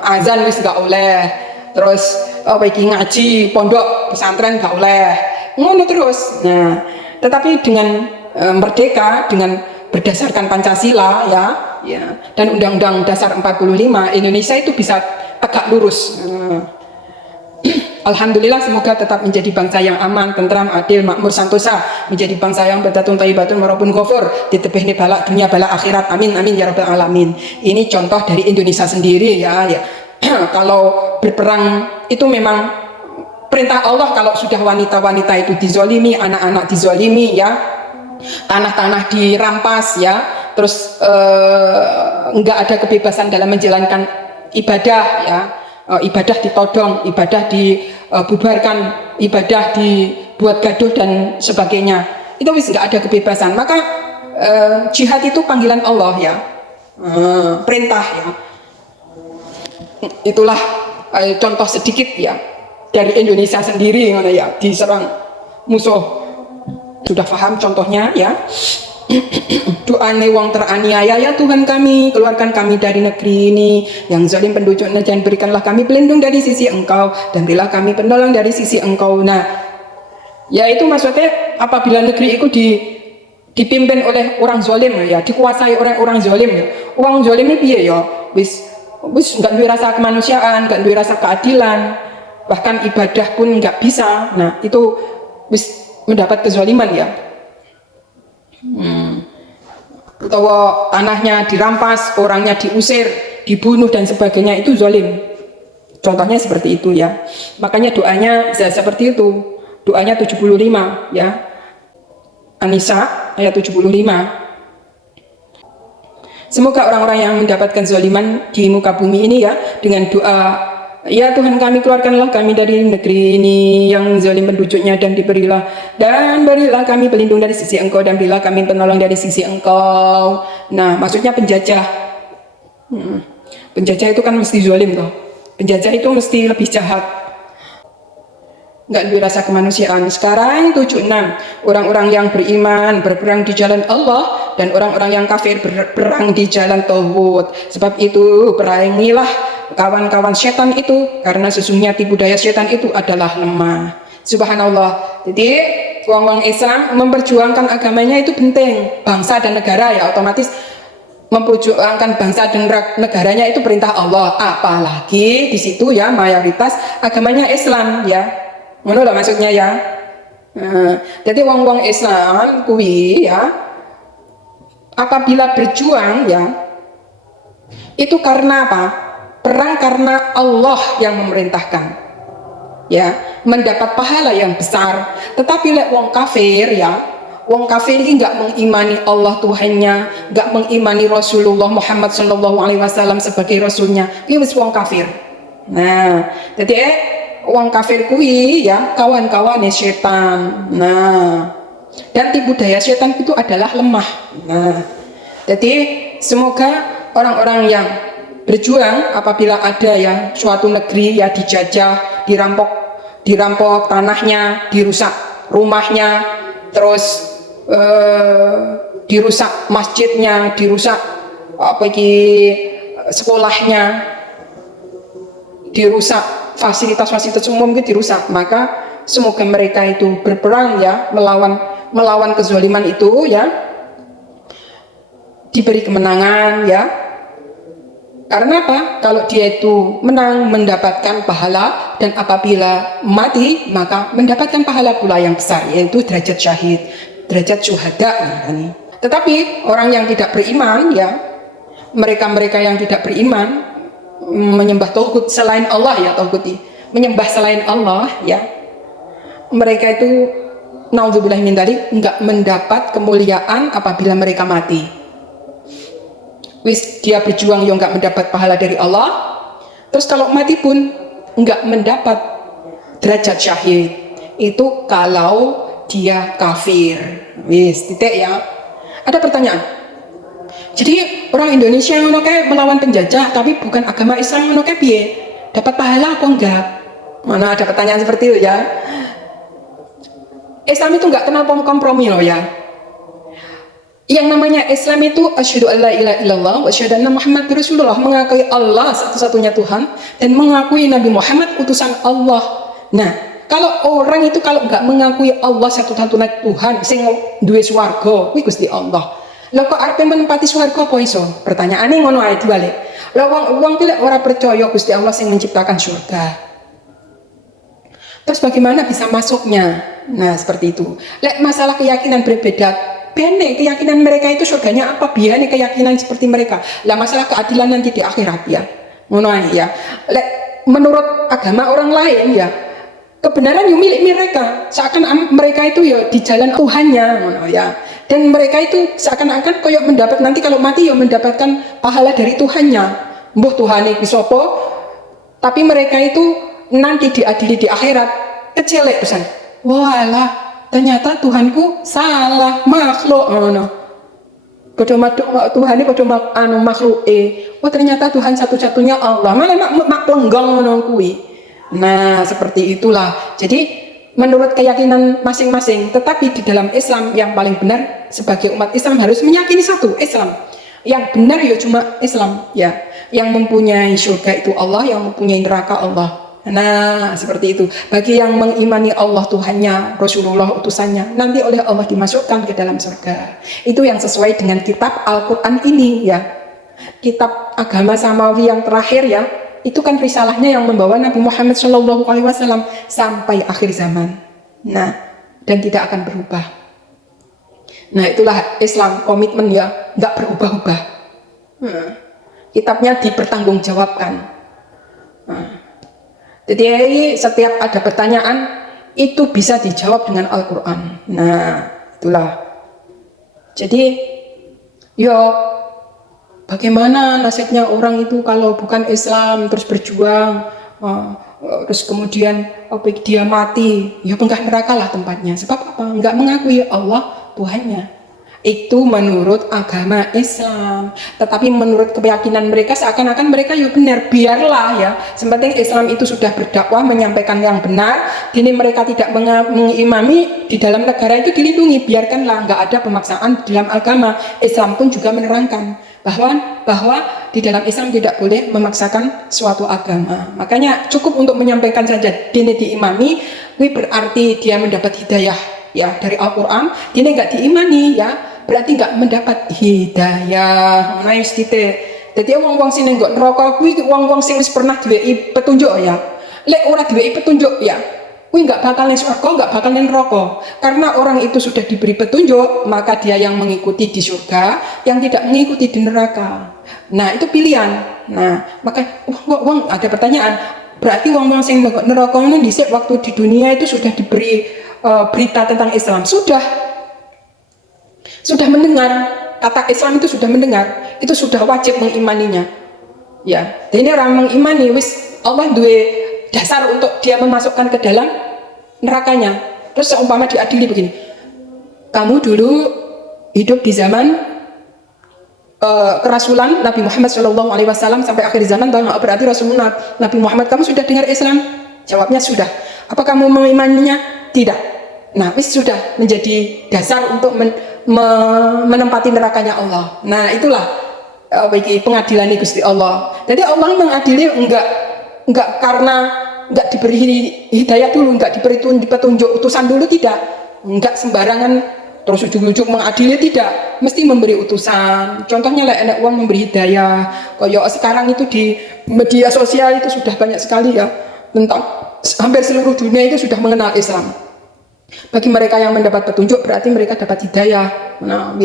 Azan wis gak oleh. Terus iki ngaji pondok pesantren gak oleh. Ngono terus. Nah, tetapi dengan merdeka, dengan berdasarkan Pancasila ya dan Undang-Undang Dasar 45, Indonesia itu bisa tegak lurus. Alhamdulillah, semoga tetap menjadi bangsa yang aman, tentram, adil, makmur, santosa, menjadi bangsa yang berdatun thayyibatun warabun ghafur, ditebihni balak dunia balak akhirat, amin amin ya rabbal alamin. Ini contoh dari Indonesia sendiri ya. Kalau berperang itu memang perintah Allah. Kalau sudah wanita-wanita itu dizolimi, anak-anak dizolimi ya, tanah-tanah dirampas ya, terus enggak ada kebebasan dalam menjalankan ibadah ya. Ibadah ditodong, ibadah dibubarkan, ibadah dibuat gaduh dan sebagainya. Itu wis nggak ada kebebasan. Maka jihad itu panggilan Allah ya, perintah ya. Itulah contoh sedikit ya dari Indonesia sendiri ya, diserang musuh. Sudah paham contohnya ya. Doane wong teraniaya, ya Tuhan kami, keluarkan kami dari negeri ini yang zalim penduduknya, dan berikanlah kami pelindung dari sisi Engkau, dan berilah kami penolong dari sisi Engkau. Nah, ya itu maksudnya apabila negeri itu dipimpin oleh orang zalim ya, dikuasai oleh orang zalim ya. Orang zalim ini piye ya? Wis enggak duwe rasa kemanusiaan, enggak duwe rasa keadilan, bahkan ibadah pun enggak bisa. Nah, itu wis mendapat kezaliman ya. Atau tanahnya dirampas, orangnya diusir, dibunuh dan sebagainya, itu zalim. Contohnya seperti itu ya. Makanya doanya seperti itu. Doanya 75 ya. An-Nisa ayat 75. Semoga orang-orang yang mendapatkan zaliman di muka bumi ini ya, dengan doa, ya Tuhan kami, keluarkanlah kami dari negeri ini yang zalim penduduknya, dan berilah kami pelindung dari sisi Engkau, dan berilah kami penolong dari sisi Engkau. Nah, maksudnya penjajah. Penjajah itu kan mesti zalim toh. Penjajah itu mesti lebih jahat, nggak ada rasa kemanusiaan. Sekarang 76, orang-orang yang beriman berperang di jalan Allah, dan orang-orang yang kafir berperang di jalan Tauhid. Sebab itu perangilah kawan-kawan setan itu, karena sesungguhnya tipu daya setan itu adalah lemah. Subhanallah. Jadi orang-orang Islam memperjuangkan agamanya itu penting. Bangsa dan negara ya otomatis memperjuangkan bangsa dan negaranya itu perintah Allah. Apalagi di situ ya mayoritas agamanya Islam ya. Ngono lah maksudnya ya. Jadi wong-wong Islam kuwi ya, apabila berjuang ya, itu karena apa? Perang karena Allah yang memerintahkan ya, mendapat pahala yang besar. Tetapi lek wong kafir ya, wong kafir ini nggak mengimani Allah Tuhannya, nggak mengimani Rasulullah Muhammad SAW sebagai Rasulnya, ini wis wong kafir. Nah, jadi wong kafir kuwi ya kawan-kawannya setan. Nah, dan tipu daya setan itu adalah lemah. Nah, jadi semoga orang-orang yang berjuang apabila ada ya suatu negeri ya dijajah, dirampok tanahnya, dirusak rumahnya, terus dirusak masjidnya, dirusak sekolahnya, dirusak fasilitas umum gitu dirusak, maka semoga mereka itu berperang ya, melawan kezaliman itu ya, diberi kemenangan ya. Karena apa? Kalau dia itu menang, mendapatkan pahala, dan apabila mati maka mendapatkan pahala pula yang besar, yaitu derajat syahid, derajat syuhada ya. Tetapi orang yang tidak beriman ya, mereka yang tidak beriman, menyembah tauhid selain Allah ya, menyembah selain Allah ya, mereka itu naudzubillah min dzalik, enggak mendapat kemuliaan apabila mereka mati. Wis dia berjuang yang enggak mendapat pahala dari Allah, terus kalau mati pun enggak mendapat derajat syahid. Itu kalau dia kafir. Wis titik ya. Ada pertanyaan. Jadi orang Indonesia ngono kae melawan penjajah tapi bukan agama Islam ngono kae piye? Dapat pahala apa enggak? Mana ada pertanyaan seperti itu ya. Islam itu enggak kenal kompromi loh ya. Yang namanya Islam itu asyhadu alla ilaha illallah wa asyhadu anna Muhammadar Rasulullah, mengakui Allah satu-satunya Tuhan dan mengakui Nabi Muhammad utusan Allah. Nah, kalau orang itu kalau enggak mengakui Allah satu-satunya Tuhan sing duwe swarga, kuwi Gusti Allah. Lah kok arep menempati swarga apa iso? Pertanyaane ngono ae dibalik. Lah wong ki ora percaya Gusti Allah sing menciptakan surga. Terus bagaimana bisa masuknya? Nah, seperti itu. Lek masalah keyakinan berbeda, bene keyakinan mereka itu surganya apa, biane keyakinan seperti mereka. Lah masalah keadilan nanti di akhirat ya. Ngono ae ya. Lek menurut agama orang lain ya, kebenaran yang milik mereka, seakan mereka itu ya di jalan Tuhannya ngono ya. Dan mereka itu seakan-akan koyok mendapat nanti kalau mati ya mendapatkan pahala dari Tuhannya. Mbuh Tuhan iki sapa? Tapi mereka itu nanti diadili di akhirat kecelek pesan. Walah, ternyata Tuhanku salah, makhluk ngono. Padha Tuhan ini padha makhluke. Oh ternyata Tuhan satu-satunya Allah. Malah mak lenggong ngono kuwi. Nah, seperti itulah. Jadi menurut keyakinan masing-masing, tetapi di dalam Islam yang paling benar sebagai umat Islam harus meyakini satu, Islam. Yang benar ya cuma Islam ya. Yang mempunyai surga itu Allah, yang mempunyai neraka Allah. Nah, seperti itu. Bagi yang mengimani Allah Tuhannya, Rasulullah utusannya, nanti oleh Allah dimasukkan ke dalam surga. Itu yang sesuai dengan kitab Al-Quran ini ya. Kitab agama samawi yang terakhir ya. Itu kan risalahnya yang membawa Nabi Muhammad SAW sampai akhir zaman. Nah, dan tidak akan berubah. Nah, itulah Islam, komitmen ya, nggak berubah-ubah. Kitabnya dipertanggungjawabkan. Jadi setiap ada pertanyaan itu bisa dijawab dengan Al-Quran. Nah, itulah. Jadi, yo bagaimana nasibnya orang itu kalau bukan Islam terus berjuang, terus kemudian dia mati, ya penggah neraka lah tempatnya. Sebab apa? Enggak mengakui Allah Tuhannya. Itu menurut agama Islam. Tetapi menurut keyakinan mereka seakan-akan mereka ya benar, biarlah ya. Sepenting Islam itu sudah berdakwah menyampaikan yang benar, ini mereka tidak mengimami di dalam negara itu dilindungi, biarkanlah, nggak ada pemaksaan di dalam agama. Islam pun juga menerangkan bahwa di dalam Islam tidak boleh memaksakan suatu agama. Makanya cukup untuk menyampaikan saja dini diimani, ini berarti dia mendapat hidayah ya dari Al-Quran. Dini nggak diimani ya berarti nggak mendapat hidayah. Nice titik. Jadi wong-wong sing nggak neraka kuwi wong-wong sing wis pernah diweki petunjuk ya. Lek ora diweki petunjuk ya, kuwi nggak bakal ning surga, nggak bakal ning neraka. Karena orang itu sudah diberi petunjuk, maka dia yang mengikuti di surga, yang tidak mengikuti di neraka. Nah, itu pilihan. Nah, maka wong ada pertanyaan, berarti wong-wong sing neraka ini dhisik waktu di dunia itu sudah diberi berita tentang Islam, sudah mendengar kata Islam, itu sudah mendengar, itu sudah wajib mengimaninya ya. Dan ini orang mengimani wis Allah duwe dasar untuk dia memasukkan ke dalam nerakanya. Terus seumpama diadili begini, kamu dulu hidup di zaman kerasulan Nabi Muhammad SAW sampai akhir zaman, berarti Rasulullah Nabi Muhammad kamu sudah dengar Islam? Jawabnya sudah. Apa kamu mengimaninya? Tidak. Nah, wis sudah menjadi dasar untuk menempati nerakanya Allah. Nah, itulah bagi pengadilan Gusti Allah. Jadi Allah mengadili enggak karena nggak diberi hidayah dulu, nggak diberi petunjuk utusan dulu, tidak. Nggak sembarangan terus ujuk-ujuk mengadili, tidak. Mesti memberi utusan. Contohnya lah enak uang memberi hidayah. Kayak sekarang itu di media sosial itu sudah banyak sekali ya, tentang hampir seluruh dunia itu sudah mengenal Islam. Bagi mereka yang mendapat petunjuk berarti mereka dapat hidayah. Nah,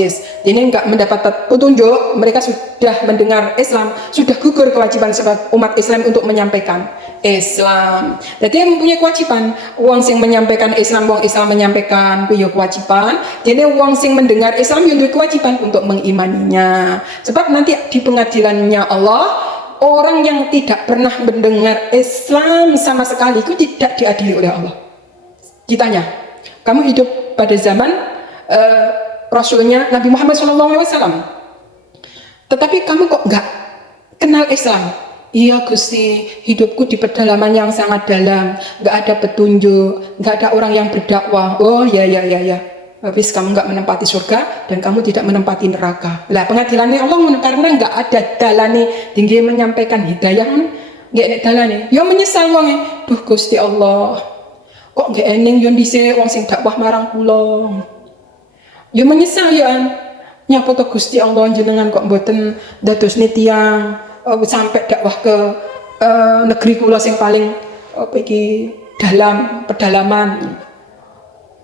ini enggak mendapat petunjuk, mereka sudah mendengar Islam, sudah gugur kewajiban sebagai umat Islam untuk menyampaikan Islam. Jadi yang mempunyai kewajiban, wong sing menyampaikan Islam, wong Islam menyampaikan punya kewajiban. Jadi wong sing mendengar Islam yang kewajiban untuk mengimaninya. Sebab nanti di pengadilannya Allah, orang yang tidak pernah mendengar Islam sama sekali itu tidak diadili oleh Allah. Ditanya, kamu hidup pada zaman Rasulnya Nabi Muhammad SAW, tetapi kamu kok nggak kenal Islam? Iya Gusti, hidupku di pedalaman yang sangat dalam, nggak ada petunjuk, nggak ada orang yang berdakwah. Oh ya. Habis kamu nggak menempati surga dan kamu tidak menempati neraka. Lah pengadilannya Allah karena nggak ada dalane tinggi menyampaikan hidayah, nggak ada dalane. Ya menyesal wonge, duh Gusti Allah, kok nggak ening yon dhisik wong sing dakwah marang kula. Ya menyesal ya nyapa to Gusti Allah jenengan kok mboten dadosne tiyang sampai dakwah ke negeri kula sing paling iki dalam pedalaman.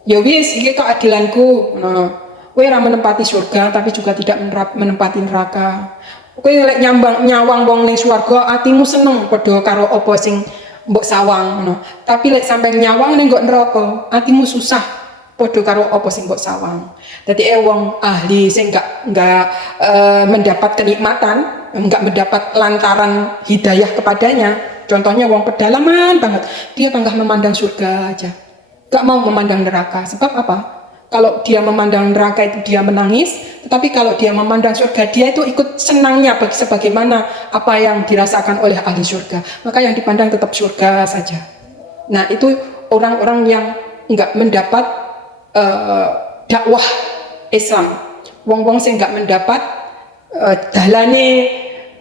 Ya wis iki keadilanku. Nah, kowe ora menempati surga tapi juga tidak menempati neraka. Kowe lek nyawang wong ning swarga atimu seneng padha karo apa sing mbok sawang ngono. Tapi lek sampai nyawang ning nggo neraka, atimu susah padha karo apa sing mbok sawang. Dadi wong ahli sing enggak mendapat kenikmatan, enggak mendapat lantaran hidayah kepadanya. Contohnya wong pedalaman banget, dia tanggah memandang surga aja. Enggak mau memandang neraka. Sebab apa? Kalau dia memandang neraka itu dia menangis, tetapi kalau dia memandang surga dia itu ikut senangnya sebagaimana apa yang dirasakan oleh ahli surga. Maka yang dipandang tetap surga saja. Nah itu orang-orang yang enggak mendapat dakwah Islam. Wong-wong sing enggak mendapat dalane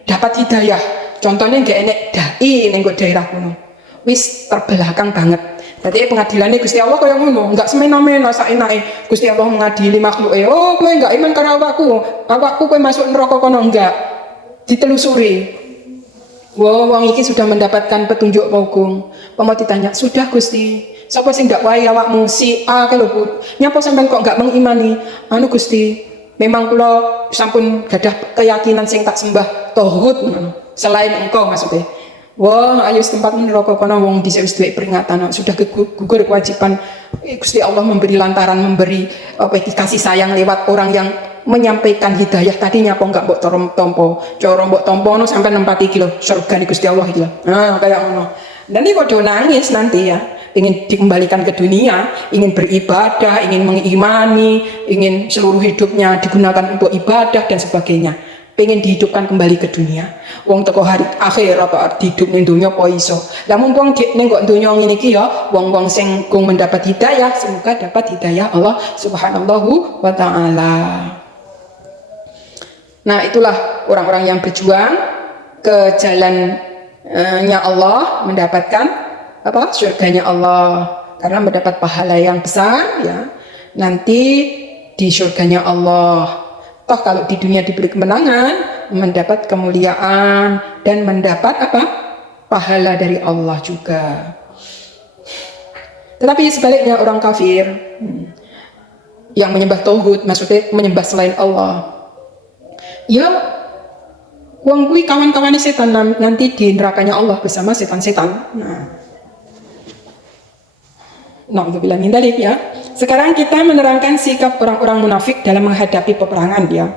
dapat hidayah. Contohnya enggak enek dai ning daerah kuno. Wis terbelakang banget. Jadi pengadilannya Gusti Allah kaya ngono, enggak semena-mena saenake Gusti Allah mengadili makhluke. Oh, kowe enggak iman karo awakku kowe masuk neraka kono enggak. Ditelusuri. Wah, wong iki sudah mendapatkan petunjuk Agung. Pemau ditanya, "Sudah Gusti, sapa sing ndak wae awakmu si A ke lho, Bu? Nyapa sampean kok enggak mengimani?" Anu Gusti, memang kula sampun gadah keyakinan sing tak sembah tauhid selain engkau maksudnya. Wah, ayo setempat neraka kono wong dhisik wis duwe peringatan, sudah gugur kewajiban Gusti Allah memberi lantaran memberi kasih sayang lewat orang yang menyampaikan hidayah tadinya apa enggak mbok tompo. Cara mbok tompo no sampai nempati kilo surga di Gusti Allah iki lho. Nah, kayak ngono. Nanti padha nangis nanti ya, ingin dikembalikan ke dunia, ingin beribadah, ingin mengimani, ingin seluruh hidupnya digunakan untuk ibadah dan sebagainya. Pengen dihidupkan kembali ke dunia. Wong teko hari akhir apa hidup ning dunia apa iso. Lah mumpung ning kok dunia ngene iki ya, wong-wong sing kung mendapat hidayah, semoga dapat hidayah Allah Subhanahu wa taala. Nah, itulah orang-orang yang berjuang ke jalannya Allah, mendapatkan apa? Surganya Allah. Karena mendapat pahala yang besar ya. Nanti di surganya Allah. Toh kalau di dunia diberi kemenangan, mendapat kemuliaan dan mendapat apa? Pahala dari Allah juga. Tetapi sebaliknya orang kafir yang menyembah tauhid, maksudnya menyembah selain Allah, ya wong kuwi kawan-kawane setan nanti di nerakanya Allah bersama setan-setan. Nah, bilang indalik ya. Sekarang kita menerangkan sikap orang-orang munafik dalam menghadapi peperangan ya.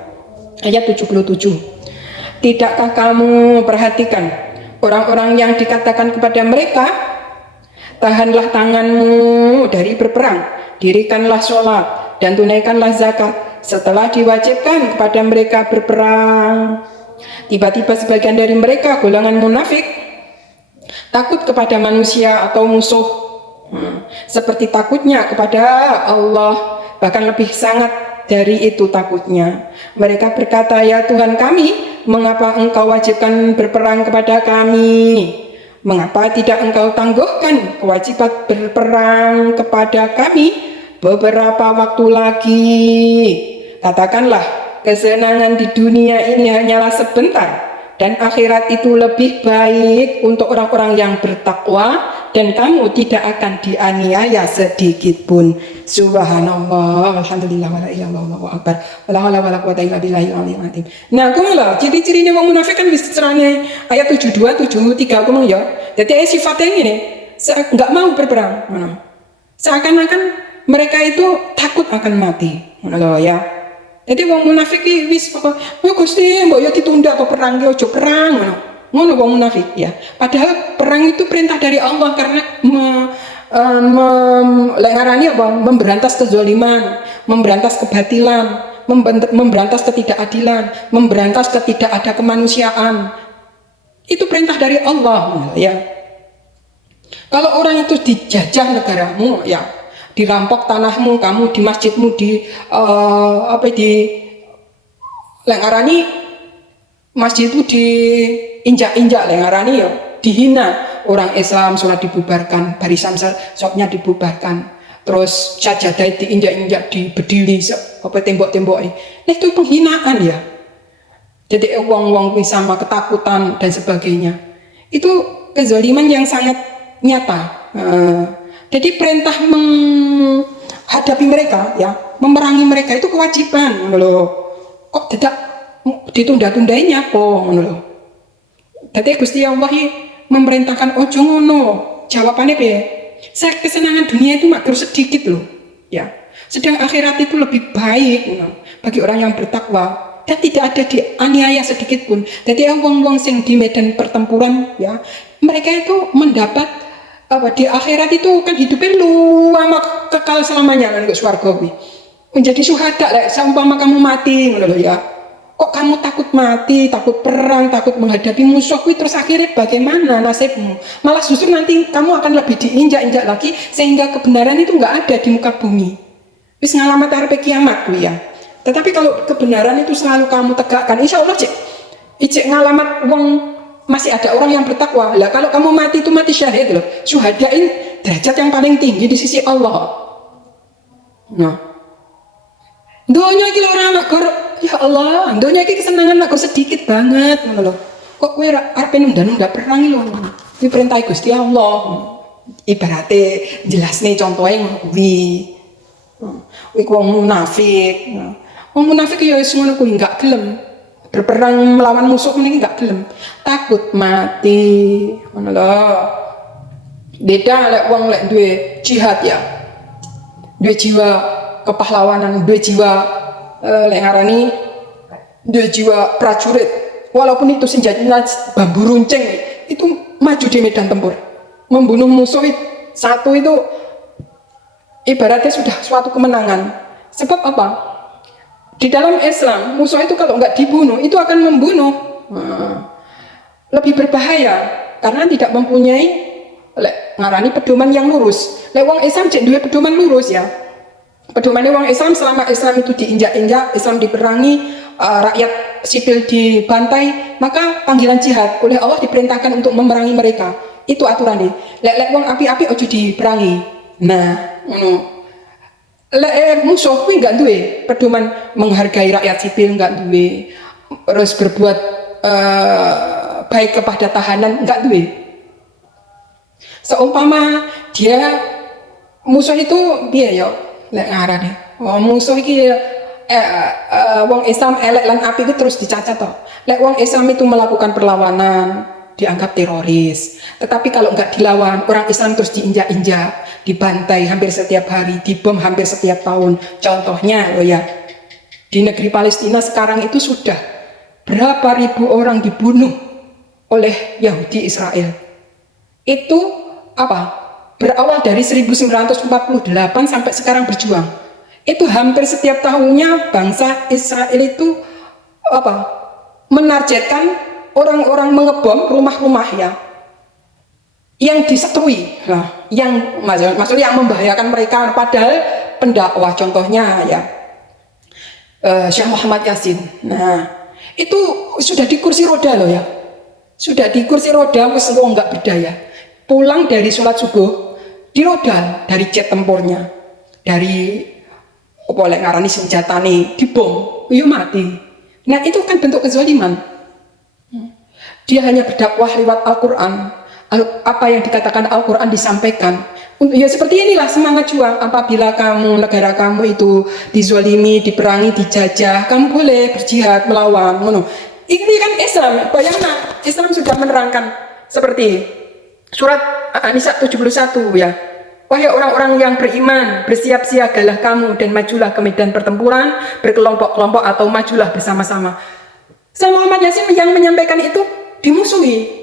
Ayat 77. Tidakkah kamu perhatikan orang-orang yang dikatakan kepada mereka, tahanlah tanganmu dari berperang, dirikanlah sholat dan tunaikanlah zakat setelah diwajibkan kepada mereka berperang. Tiba-tiba sebagian dari mereka, golongan munafik, takut kepada manusia atau musuh, seperti takutnya kepada Allah, bahkan lebih sangat dari itu takutnya. Mereka berkata, ya Tuhan kami, mengapa engkau wajibkan berperang kepada kami? Mengapa tidak engkau tangguhkan kewajiban berperang kepada kami beberapa waktu lagi? Katakanlah, kesenangan di dunia ini hanyalah sebentar, dan akhirat itu lebih baik untuk orang-orang yang bertakwa, dan kamu tidak akan dianiaya sedikit pun. Subhanallah, alhamdulillah, wala ilaha illallah, wallahu akbar, wala haula wala quwata illa billahil aliyyil azim. Nah, kumaha ciri-cirine wong munafik kan wis dicerane ayat 72 73 kumaha ya. Jadi sifatnya ini enggak mau berperang, ngono. Seakan-akan mereka itu takut akan mati, ngono ya. Jadi wong munafik iki wis pokoke, Gusti, mbok yo ditunda apa perang ki ojo perang, ngono. Ngono wong munafik ya. Padahal perang itu perintah dari Allah karena memberantas kezaliman, memberantas kebatilan, memberantas ketidakadilan, memberantas ketidakada kemanusiaan. Itu perintah dari Allah ya. Kalau orang itu dijajah negaramu ya, dirampok tanahmu, kamu di masjidmu di lengarani masjid itu diinjak-injak, lengarani ya, dihina. Orang Islam sholat dibubarkan, barisan shopnya dibubarkan, terus sajadah diinjak-injak, dibedili tembok-tembok. Itu penghinaan ya. Jadi wong-wong sama ketakutan dan sebagainya. Itu kezaliman yang sangat nyata. Jadi perintah menghadapi mereka ya, memerangi mereka itu kewajiban, loh. Kok tidak ditunda-tundainya kok, loh. Jadi Gusti Allah memerintahkan ojo ngono. Jawabannya piye? Kesenangan dunia itu makro sedikit loh, ya. Sedang akhirat itu lebih baik bagi orang yang bertakwa dan tidak ada dianiaya sedikit pun. Jadi wong-wong sing di medan pertempuran ya, mereka itu mendapat di akhirat itu kan hidupnya lama kekal selamanya kan ke swarga kuwi. Menjadi syuhada lek seumpama kamu mati ngono lho ya. Kok kamu takut mati, takut perang, takut menghadapi musuh kuwi, terus akhirnya bagaimana nasibmu? Malah justru nanti kamu akan lebih diinjak-injak lagi sehingga kebenaran itu enggak ada di muka bumi. Wis ngalamat arepe kiamat kuwi ya. Tetapi kalau kebenaran itu selalu kamu tegakkan, insya Allah cek ngalamat wong masih ada orang yang bertakwa. Lah kalau kamu mati itu mati syahid loh. Syuhada ini derajat yang paling tinggi di sisi Allah. Nah, doanya iki orang anak gor, ya Allah, doanya iki kesenangan anak gor sedikit banget ngono lho. Kok kowe arep nunda-nunda perang iki lho. Iki perintah Gusti Allah. Ibaratnya jelasne contohnya ngono kuwi. Kuwi wong munafik. Wong munafik ya wis ngono kuwi enggak gelem berperang melawan musuh ini enggak gelem, takut mati ngono lho. Beda lek wong lek duwe jihad ya, duwe jiwa kepahlawanan, duwe jiwa lek ngarani duwe jiwa prajurit, walaupun itu senjatanya bambu runcing, itu maju di medan tempur membunuh musuh satu itu ibaratnya sudah suatu kemenangan. Sebab apa? Di dalam Islam, musuh itu kalau nggak dibunuh, itu akan membunuh. Lebih berbahaya, karena tidak mempunyai ngarani pedoman yang lurus. Wong Islam cek duwe pedoman lurus ya. Pedomannya wong Islam selama Islam itu diinjak-injak, Islam diperangi, rakyat sipil dibantai, maka panggilan jihad oleh Allah diperintahkan untuk memerangi mereka. Itu aturannya. Lek wong api-api ojo diperangi. Nah, musuh kuwi enggak duwe pedoman menghargai rakyat sipil, enggak duwe, terus berbuat baik kepada tahanan, enggak duwe. Seumpama dia musuh itu piye ya lek ngarane. Musuh iki wong Islam elek lan api itu terus dicacat toh. Lek wong Islam itu melakukan perlawanan dianggap teroris. Tetapi kalau enggak dilawan, orang Islam terus diinjak-injak, dibantai hampir setiap hari, dibom hampir setiap tahun. Contohnya loh ya, di negeri Palestina sekarang itu sudah berapa ribu orang dibunuh oleh Yahudi Israel. Itu apa? Berawal dari 1948 sampai sekarang berjuang. Itu hampir setiap tahunnya bangsa Israel itu apa? Menargetkan orang-orang mengebom rumah-rumah ya, yang disetui, yang maksudnya yang membahayakan mereka. Padahal pendakwah contohnya ya Syekh Muhammad Yasin. Nah, itu sudah di kursi roda loh ya. Sudah di kursi roda, wis nggak berdaya. Pulang dari sholat subuh, dirodal dari jet tempurnya, dari boleh ngarani senjata nih, dibom, yuk mati. Nah itu kan bentuk kezaliman. Dia hanya berdakwah lewat Al-Quran. Apa yang dikatakan Al-Quran disampaikan. Ya seperti inilah semangat juang. Apabila kamu, negara kamu itu dizalimi, diperangi, dijajah, kamu boleh berjihad, melawan. Ini kan Islam. Bayangkan, Islam sudah menerangkan seperti surat An-Nisa 71 ya. Wahai orang-orang yang beriman, bersiap siagalah kamu dan majulah ke medan pertempuran, berkelompok-kelompok atau majulah bersama-sama. Saya Muhammad Yasin yang menyampaikan itu dimusuhi.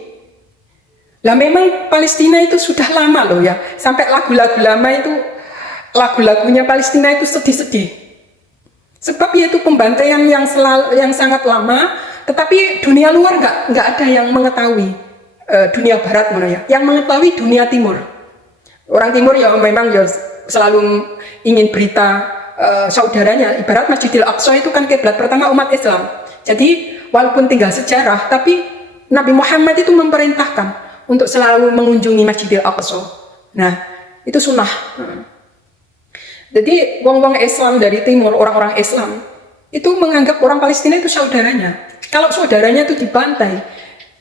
Lah memang Palestina itu sudah lama loh ya, sampai lagu-lagu lama itu, lagu-lagunya Palestina itu sedih-sedih. Sebab yaitu pembantaian yang sangat lama, tetapi dunia luar nggak ada yang mengetahui, dunia barat mana ya, yang mengetahui dunia timur. Orang timur ya memang ya selalu ingin berita saudaranya, ibarat Masjidil Aqsa itu kan kiblat pertama umat Islam. Jadi walaupun tinggal sejarah, tapi Nabi Muhammad itu memerintahkan untuk selalu mengunjungi Masjidil Aqsa. Nah, itu sunnah. Jadi wong-wong Islam dari timur, orang-orang Islam itu menganggap orang Palestina itu saudaranya. Kalau saudaranya itu dibantai,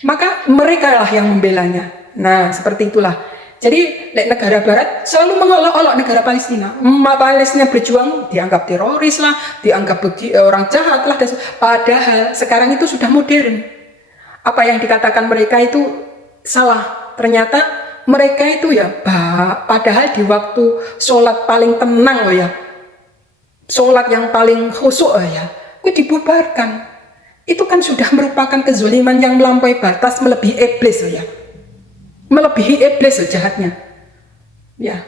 maka mereka lah yang membelanya. Nah, seperti itulah. Jadi negara barat selalu mengolok-olok negara Palestina. Palestina berjuang dianggap teroris lah, dianggap orang jahat lah. Padahal sekarang itu sudah modern. Apa yang dikatakan mereka itu salah. Ternyata mereka itu ya, padahal di waktu sholat paling tenang loh ya, sholat yang paling khusyuk ya, itu dibubarkan. Itu kan sudah merupakan kezaliman yang melampaui batas, melebihi iblis loh ya, melebihi iblis loh jahatnya. Ya.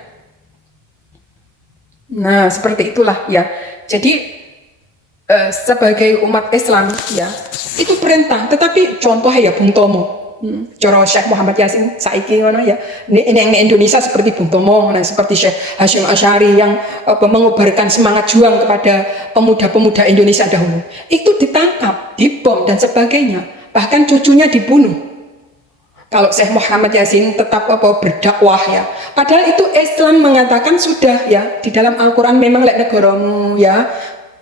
Nah seperti itulah ya. Jadi sebagai umat Islam ya, itu perintah. Tetapi contohnya ya Bung Tomo. Coro Syekh Muhammad Yasin saiki ngono ya. Ini Indonesia seperti Bung Tomo, nah seperti Syekh Hasyim Asy'ari yang mengobarkan semangat juang kepada pemuda-pemuda Indonesia dahulu. Itu ditangkap, dibom dan sebagainya. Bahkan cucunya dibunuh. Kalau Syekh Muhammad Yasin tetap berdakwah ya. Padahal itu Islam mengatakan sudah ya di dalam Al-Qur'an memang lek negaramu ya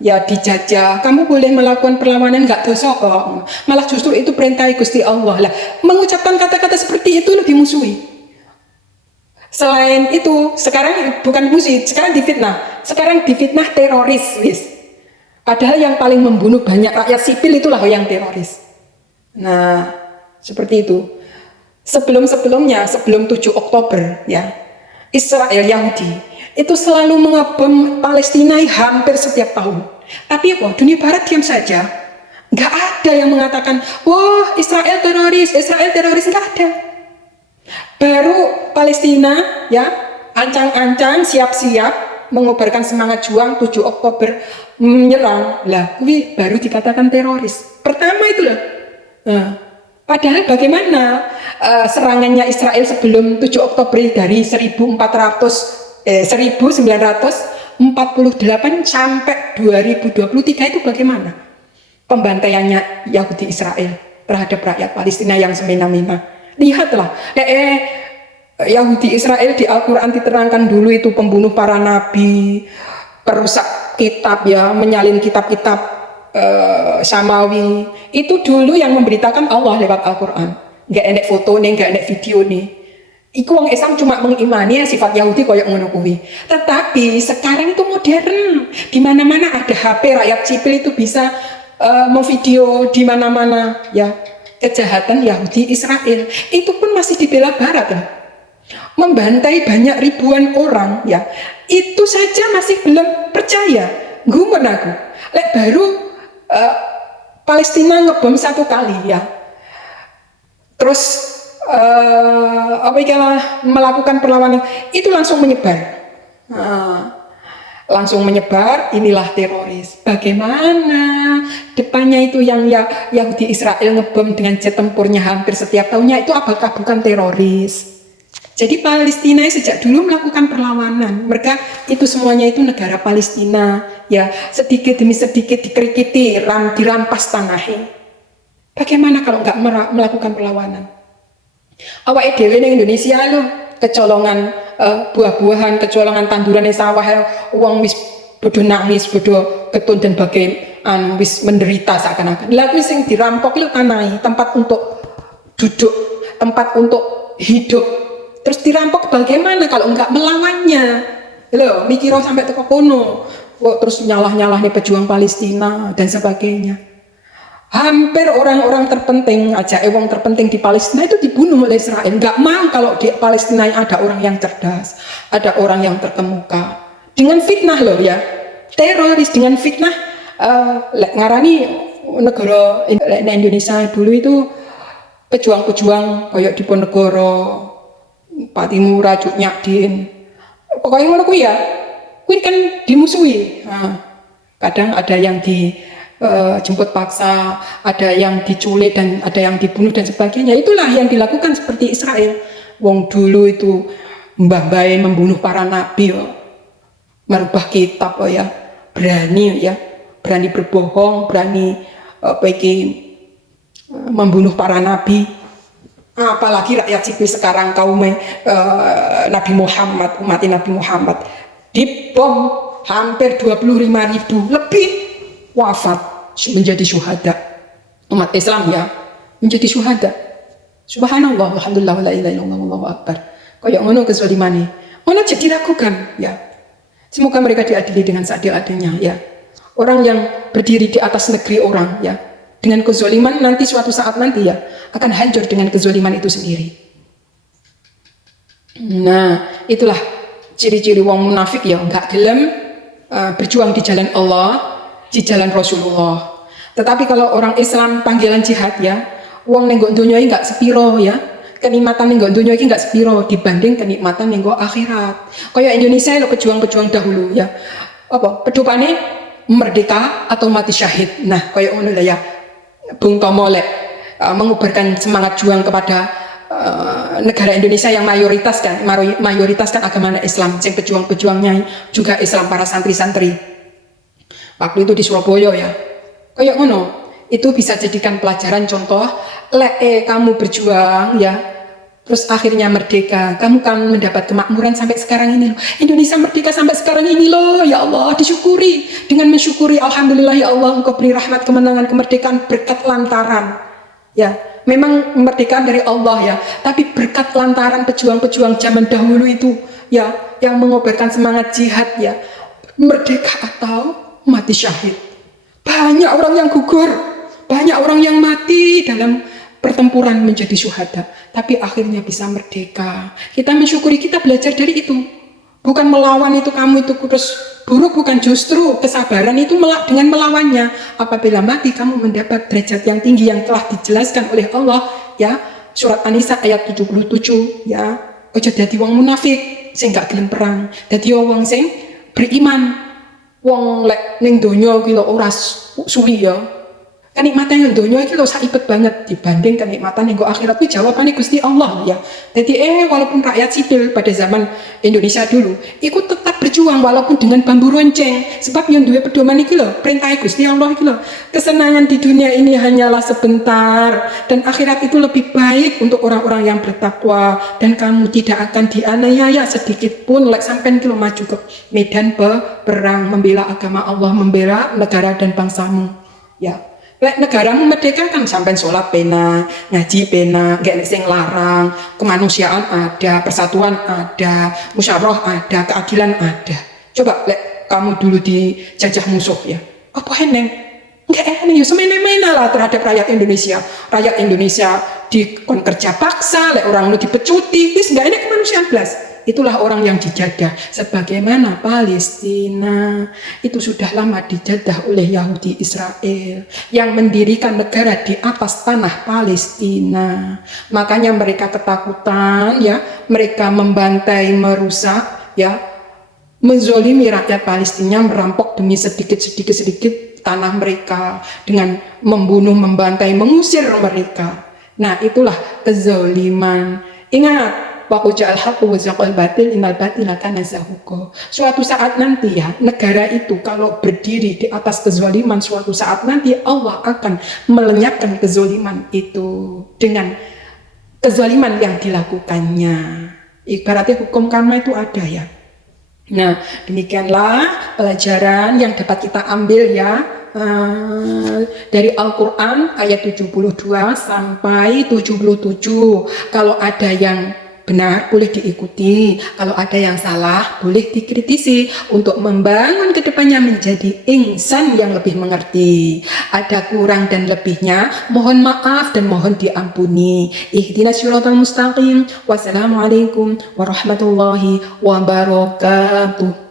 dijajah, kamu boleh melakukan perlawanan, nggak dosa kok. Malah justru itu perintah Gusti Allah lah. Mengucapkan kata-kata seperti itu lebih musuhi. Selain itu, sekarang bukan musuh, sekarang difitnah. Sekarang difitnah teroris, wis. Padahal yang paling membunuh banyak rakyat sipil itulah yang teroris. Nah, seperti itu. Sebelum-sebelumnya, sebelum 7 Oktober ya, Israel Yahudi itu selalu mengebom Palestina hampir setiap tahun. Tapi apa? Dunia Barat diam saja. Nggak ada yang mengatakan, wah Israel teroris, nggak ada. Baru Palestina ya, ancang-ancang, siap-siap mengobarkan semangat juang 7 Oktober menyerang. Lah, ini baru dikatakan teroris. Pertama itu loh. Padahal bagaimana serangannya Israel sebelum 7 Oktober dari 1948 sampai 2023 itu bagaimana pembantaiannya Yahudi Israel terhadap rakyat Palestina yang semena-mena. Lihatlah, Yahudi Israel di Al-Quran diterangkan dulu itu pembunuh para nabi, perusak kitab ya, menyalin kitab-kitab samawi. Itu dulu yang memberitakan Allah lewat Al-Quran. Nggak enek foto nih, nggak enek video nih. Iku wong Islam cuma mengimani sifat Yahudi koyok ngono kuwi. Tetapi sekarang itu modern. Di mana-mana ada HP, rakyat sipil itu bisa memvideo di mana-mana ya. Kejahatan Yahudi Israel itu pun masih dibela Barat ya. Membantai banyak ribuan orang ya. Itu saja masih belum percaya. Gumun aku. Lek baru Palestina ngebom 1 kali ya. Terus melakukan perlawanan itu langsung menyebar. Inilah teroris. Bagaimana depannya itu yang Yahudi Israel ngebom dengan jet tempurnya hampir setiap tahunnya, itu apakah bukan teroris? Jadi Palestina sejak dulu melakukan perlawanan. Mereka itu semuanya itu negara Palestina ya, sedikit demi sedikit dikerikiti, dirampas tanahnya. Bagaimana kalau nggak melakukan perlawanan? Awake dhewe ning Indonesia lho, kecolongan buah-buahan, kecolongan tanduran sawah, wong wis bodo nangis, bodo ketun dan bagaimana wis menderita seakan-akan. Lah kuwi sing dirampok itu tanah, tempat untuk duduk, tempat untuk hidup. Terus dirampok bagaimana kalau enggak melawannya? Loh, mikir sampai teko kono. Terus nyalah-nyalah nih pejuang Palestina dan sebagainya. Hampir orang-orang terpenting, wong terpenting di Palestina itu dibunuh oleh Israel. Enggak mau kalau di Palestina ada orang yang cerdas, ada orang yang terkemuka. Dengan fitnah loh ya, teroris dengan fitnah. Ngarani negara Indonesia dulu itu pejuang-pejuang kayak Diponegoro, Patimura, Cut Nyadin. Pokoknya ngono kuwi ya. Kuwi kan dimusuhi. Kadang ada yang dijemput paksa, ada yang diculik dan ada yang dibunuh dan sebagainya. Itulah yang dilakukan seperti Israel. Wong dulu itu mbah-mbah membunuh para nabi, merubah kitab ya, berani berbohong, berani membunuh para nabi. Apalagi rakyat sipil sekarang kaum Nabi Muhammad, umat Nabi Muhammad dibom hampir 25.000 lebih wafat menjadi syuhada. Umat Islam ya menjadi syuhada. Subhanallah, alhamdulillah, la ilaha illallah, wallahu akbar. Kayak ngono kezalimane. Ngono jadi dilakukan ya. Semoga mereka diadili dengan seadil-adilnya ya. Orang yang berdiri di atas negeri orang ya, dengan kezaliman nanti suatu saat nanti ya akan hancur dengan kezaliman itu sendiri. Nah, itulah ciri-ciri wong munafik ya, enggak gelem berjuang di jalan Allah, di jalan Rasulullah. Tetapi kalau orang Islam panggilan jihad ya, wong ning nggo donya iki enggak sepiro ya. Kenikmatan ning nggo donya iki enggak sepiro dibanding kenikmatan ning nggo akhirat. Kayak Indonesia lo pejuang-pejuang dahulu ya. Apa? Pedupane merdeka atau mati syahid. Nah, kayak ngono lah ya. Bung Tomo mengubarkan semangat juang kepada negara Indonesia yang mayoritas kan agama Islam, sing pejuang-pejuangnya juga Islam, para santri-santri. Waktu itu di Surabaya ya. Kayak ngono, itu bisa jadikan pelajaran contoh, kamu berjuang ya, terus akhirnya merdeka, kamu kan mendapat kemakmuran sampai sekarang ini loh. Indonesia merdeka sampai sekarang ini loh, ya Allah, disyukuri. Dengan mensyukuri, alhamdulillah ya Allah, Engkau beri rahmat kemenangan kemerdekaan berkat lantaran ya, memang kemerdekaan dari Allah ya, tapi berkat lantaran pejuang-pejuang zaman dahulu itu ya, yang mengobarkan semangat jihad ya, merdeka atau mati syahid. Banyak orang yang gugur, banyak orang yang mati dalam pertempuran menjadi syuhada, tapi akhirnya bisa merdeka. Kita mensyukuri, kita belajar dari itu. Bukan melawan itu, kamu itu terus buruk, bukan, justru kesabaran itu dengan melawannya. Apabila mati kamu mendapat derajat yang tinggi yang telah dijelaskan oleh Allah ya, surat An-Nisa ayat 77 ya. Ojo dadi wong munafik sing gak gelem perang, dadi wong sing beriman. Wong lek ning donya ki lho ora suwi ya. Kenikmatan yang donya iki lho saibet banget dibanding kenikmatan yang akhirat. Itu jawabannya Gusti Allah ya. Jadi walaupun rakyat sipil pada zaman Indonesia dulu ikut tetap berjuang walaupun dengan bambu ronceng, sebab yang duwe pedoman iki lho perintah Gusti Allah iki lho. Kesenangan di dunia ini hanyalah sebentar dan akhirat itu lebih baik untuk orang-orang yang bertakwa, dan kamu tidak akan dianiaya sedikit pun lek sampean ki maju ke medan perang membela agama Allah, membela negara dan bangsamu ya. Lek negaramu merdeka kan sampai sholat pena, ngaji pena, gak sing larang, kemanusiaan ada, persatuan ada, musyawarah ada, keadilan ada. Coba lek kamu dulu dijajah musuh ya, apa heneng? Enggak heneng ya, semena-mena lah terhadap rakyat Indonesia. Rakyat Indonesia dikon kerja paksa, lek orang lu dipecuti, wis enggak enak kemanusiaan belas. Itulah orang yang dijajah. Sebagaimana Palestina itu sudah lama dijajah oleh Yahudi Israel yang mendirikan negara di atas tanah Palestina. Makanya mereka ketakutan ya, mereka membantai, merusak ya, menzolimi rakyat Palestina, merampok demi sedikit tanah mereka dengan membunuh, membantai, mengusir mereka. Nah, itulah kezaliman. Ingat, wa qul ja'al haqqu wa zaqal batil innal batila kana zahuqa. Suatu saat nanti ya, negara itu kalau berdiri di atas kezaliman, suatu saat nanti Allah akan melenyapkan kezaliman itu dengan kezaliman yang dilakukannya. Ibaratnya hukum karma itu ada ya. Nah, demikianlah pelajaran yang dapat kita ambil ya dari Al-Quran ayat 72 sampai 77. Kalau ada yang benar boleh diikuti, kalau ada yang salah boleh dikritisi untuk membangun kedepannya menjadi insan yang lebih mengerti. Ada kurang dan lebihnya mohon maaf dan mohon diampuni. Ihdinas siratal mustaqim. Wassalamualaikum warahmatullahi wabarakatuh.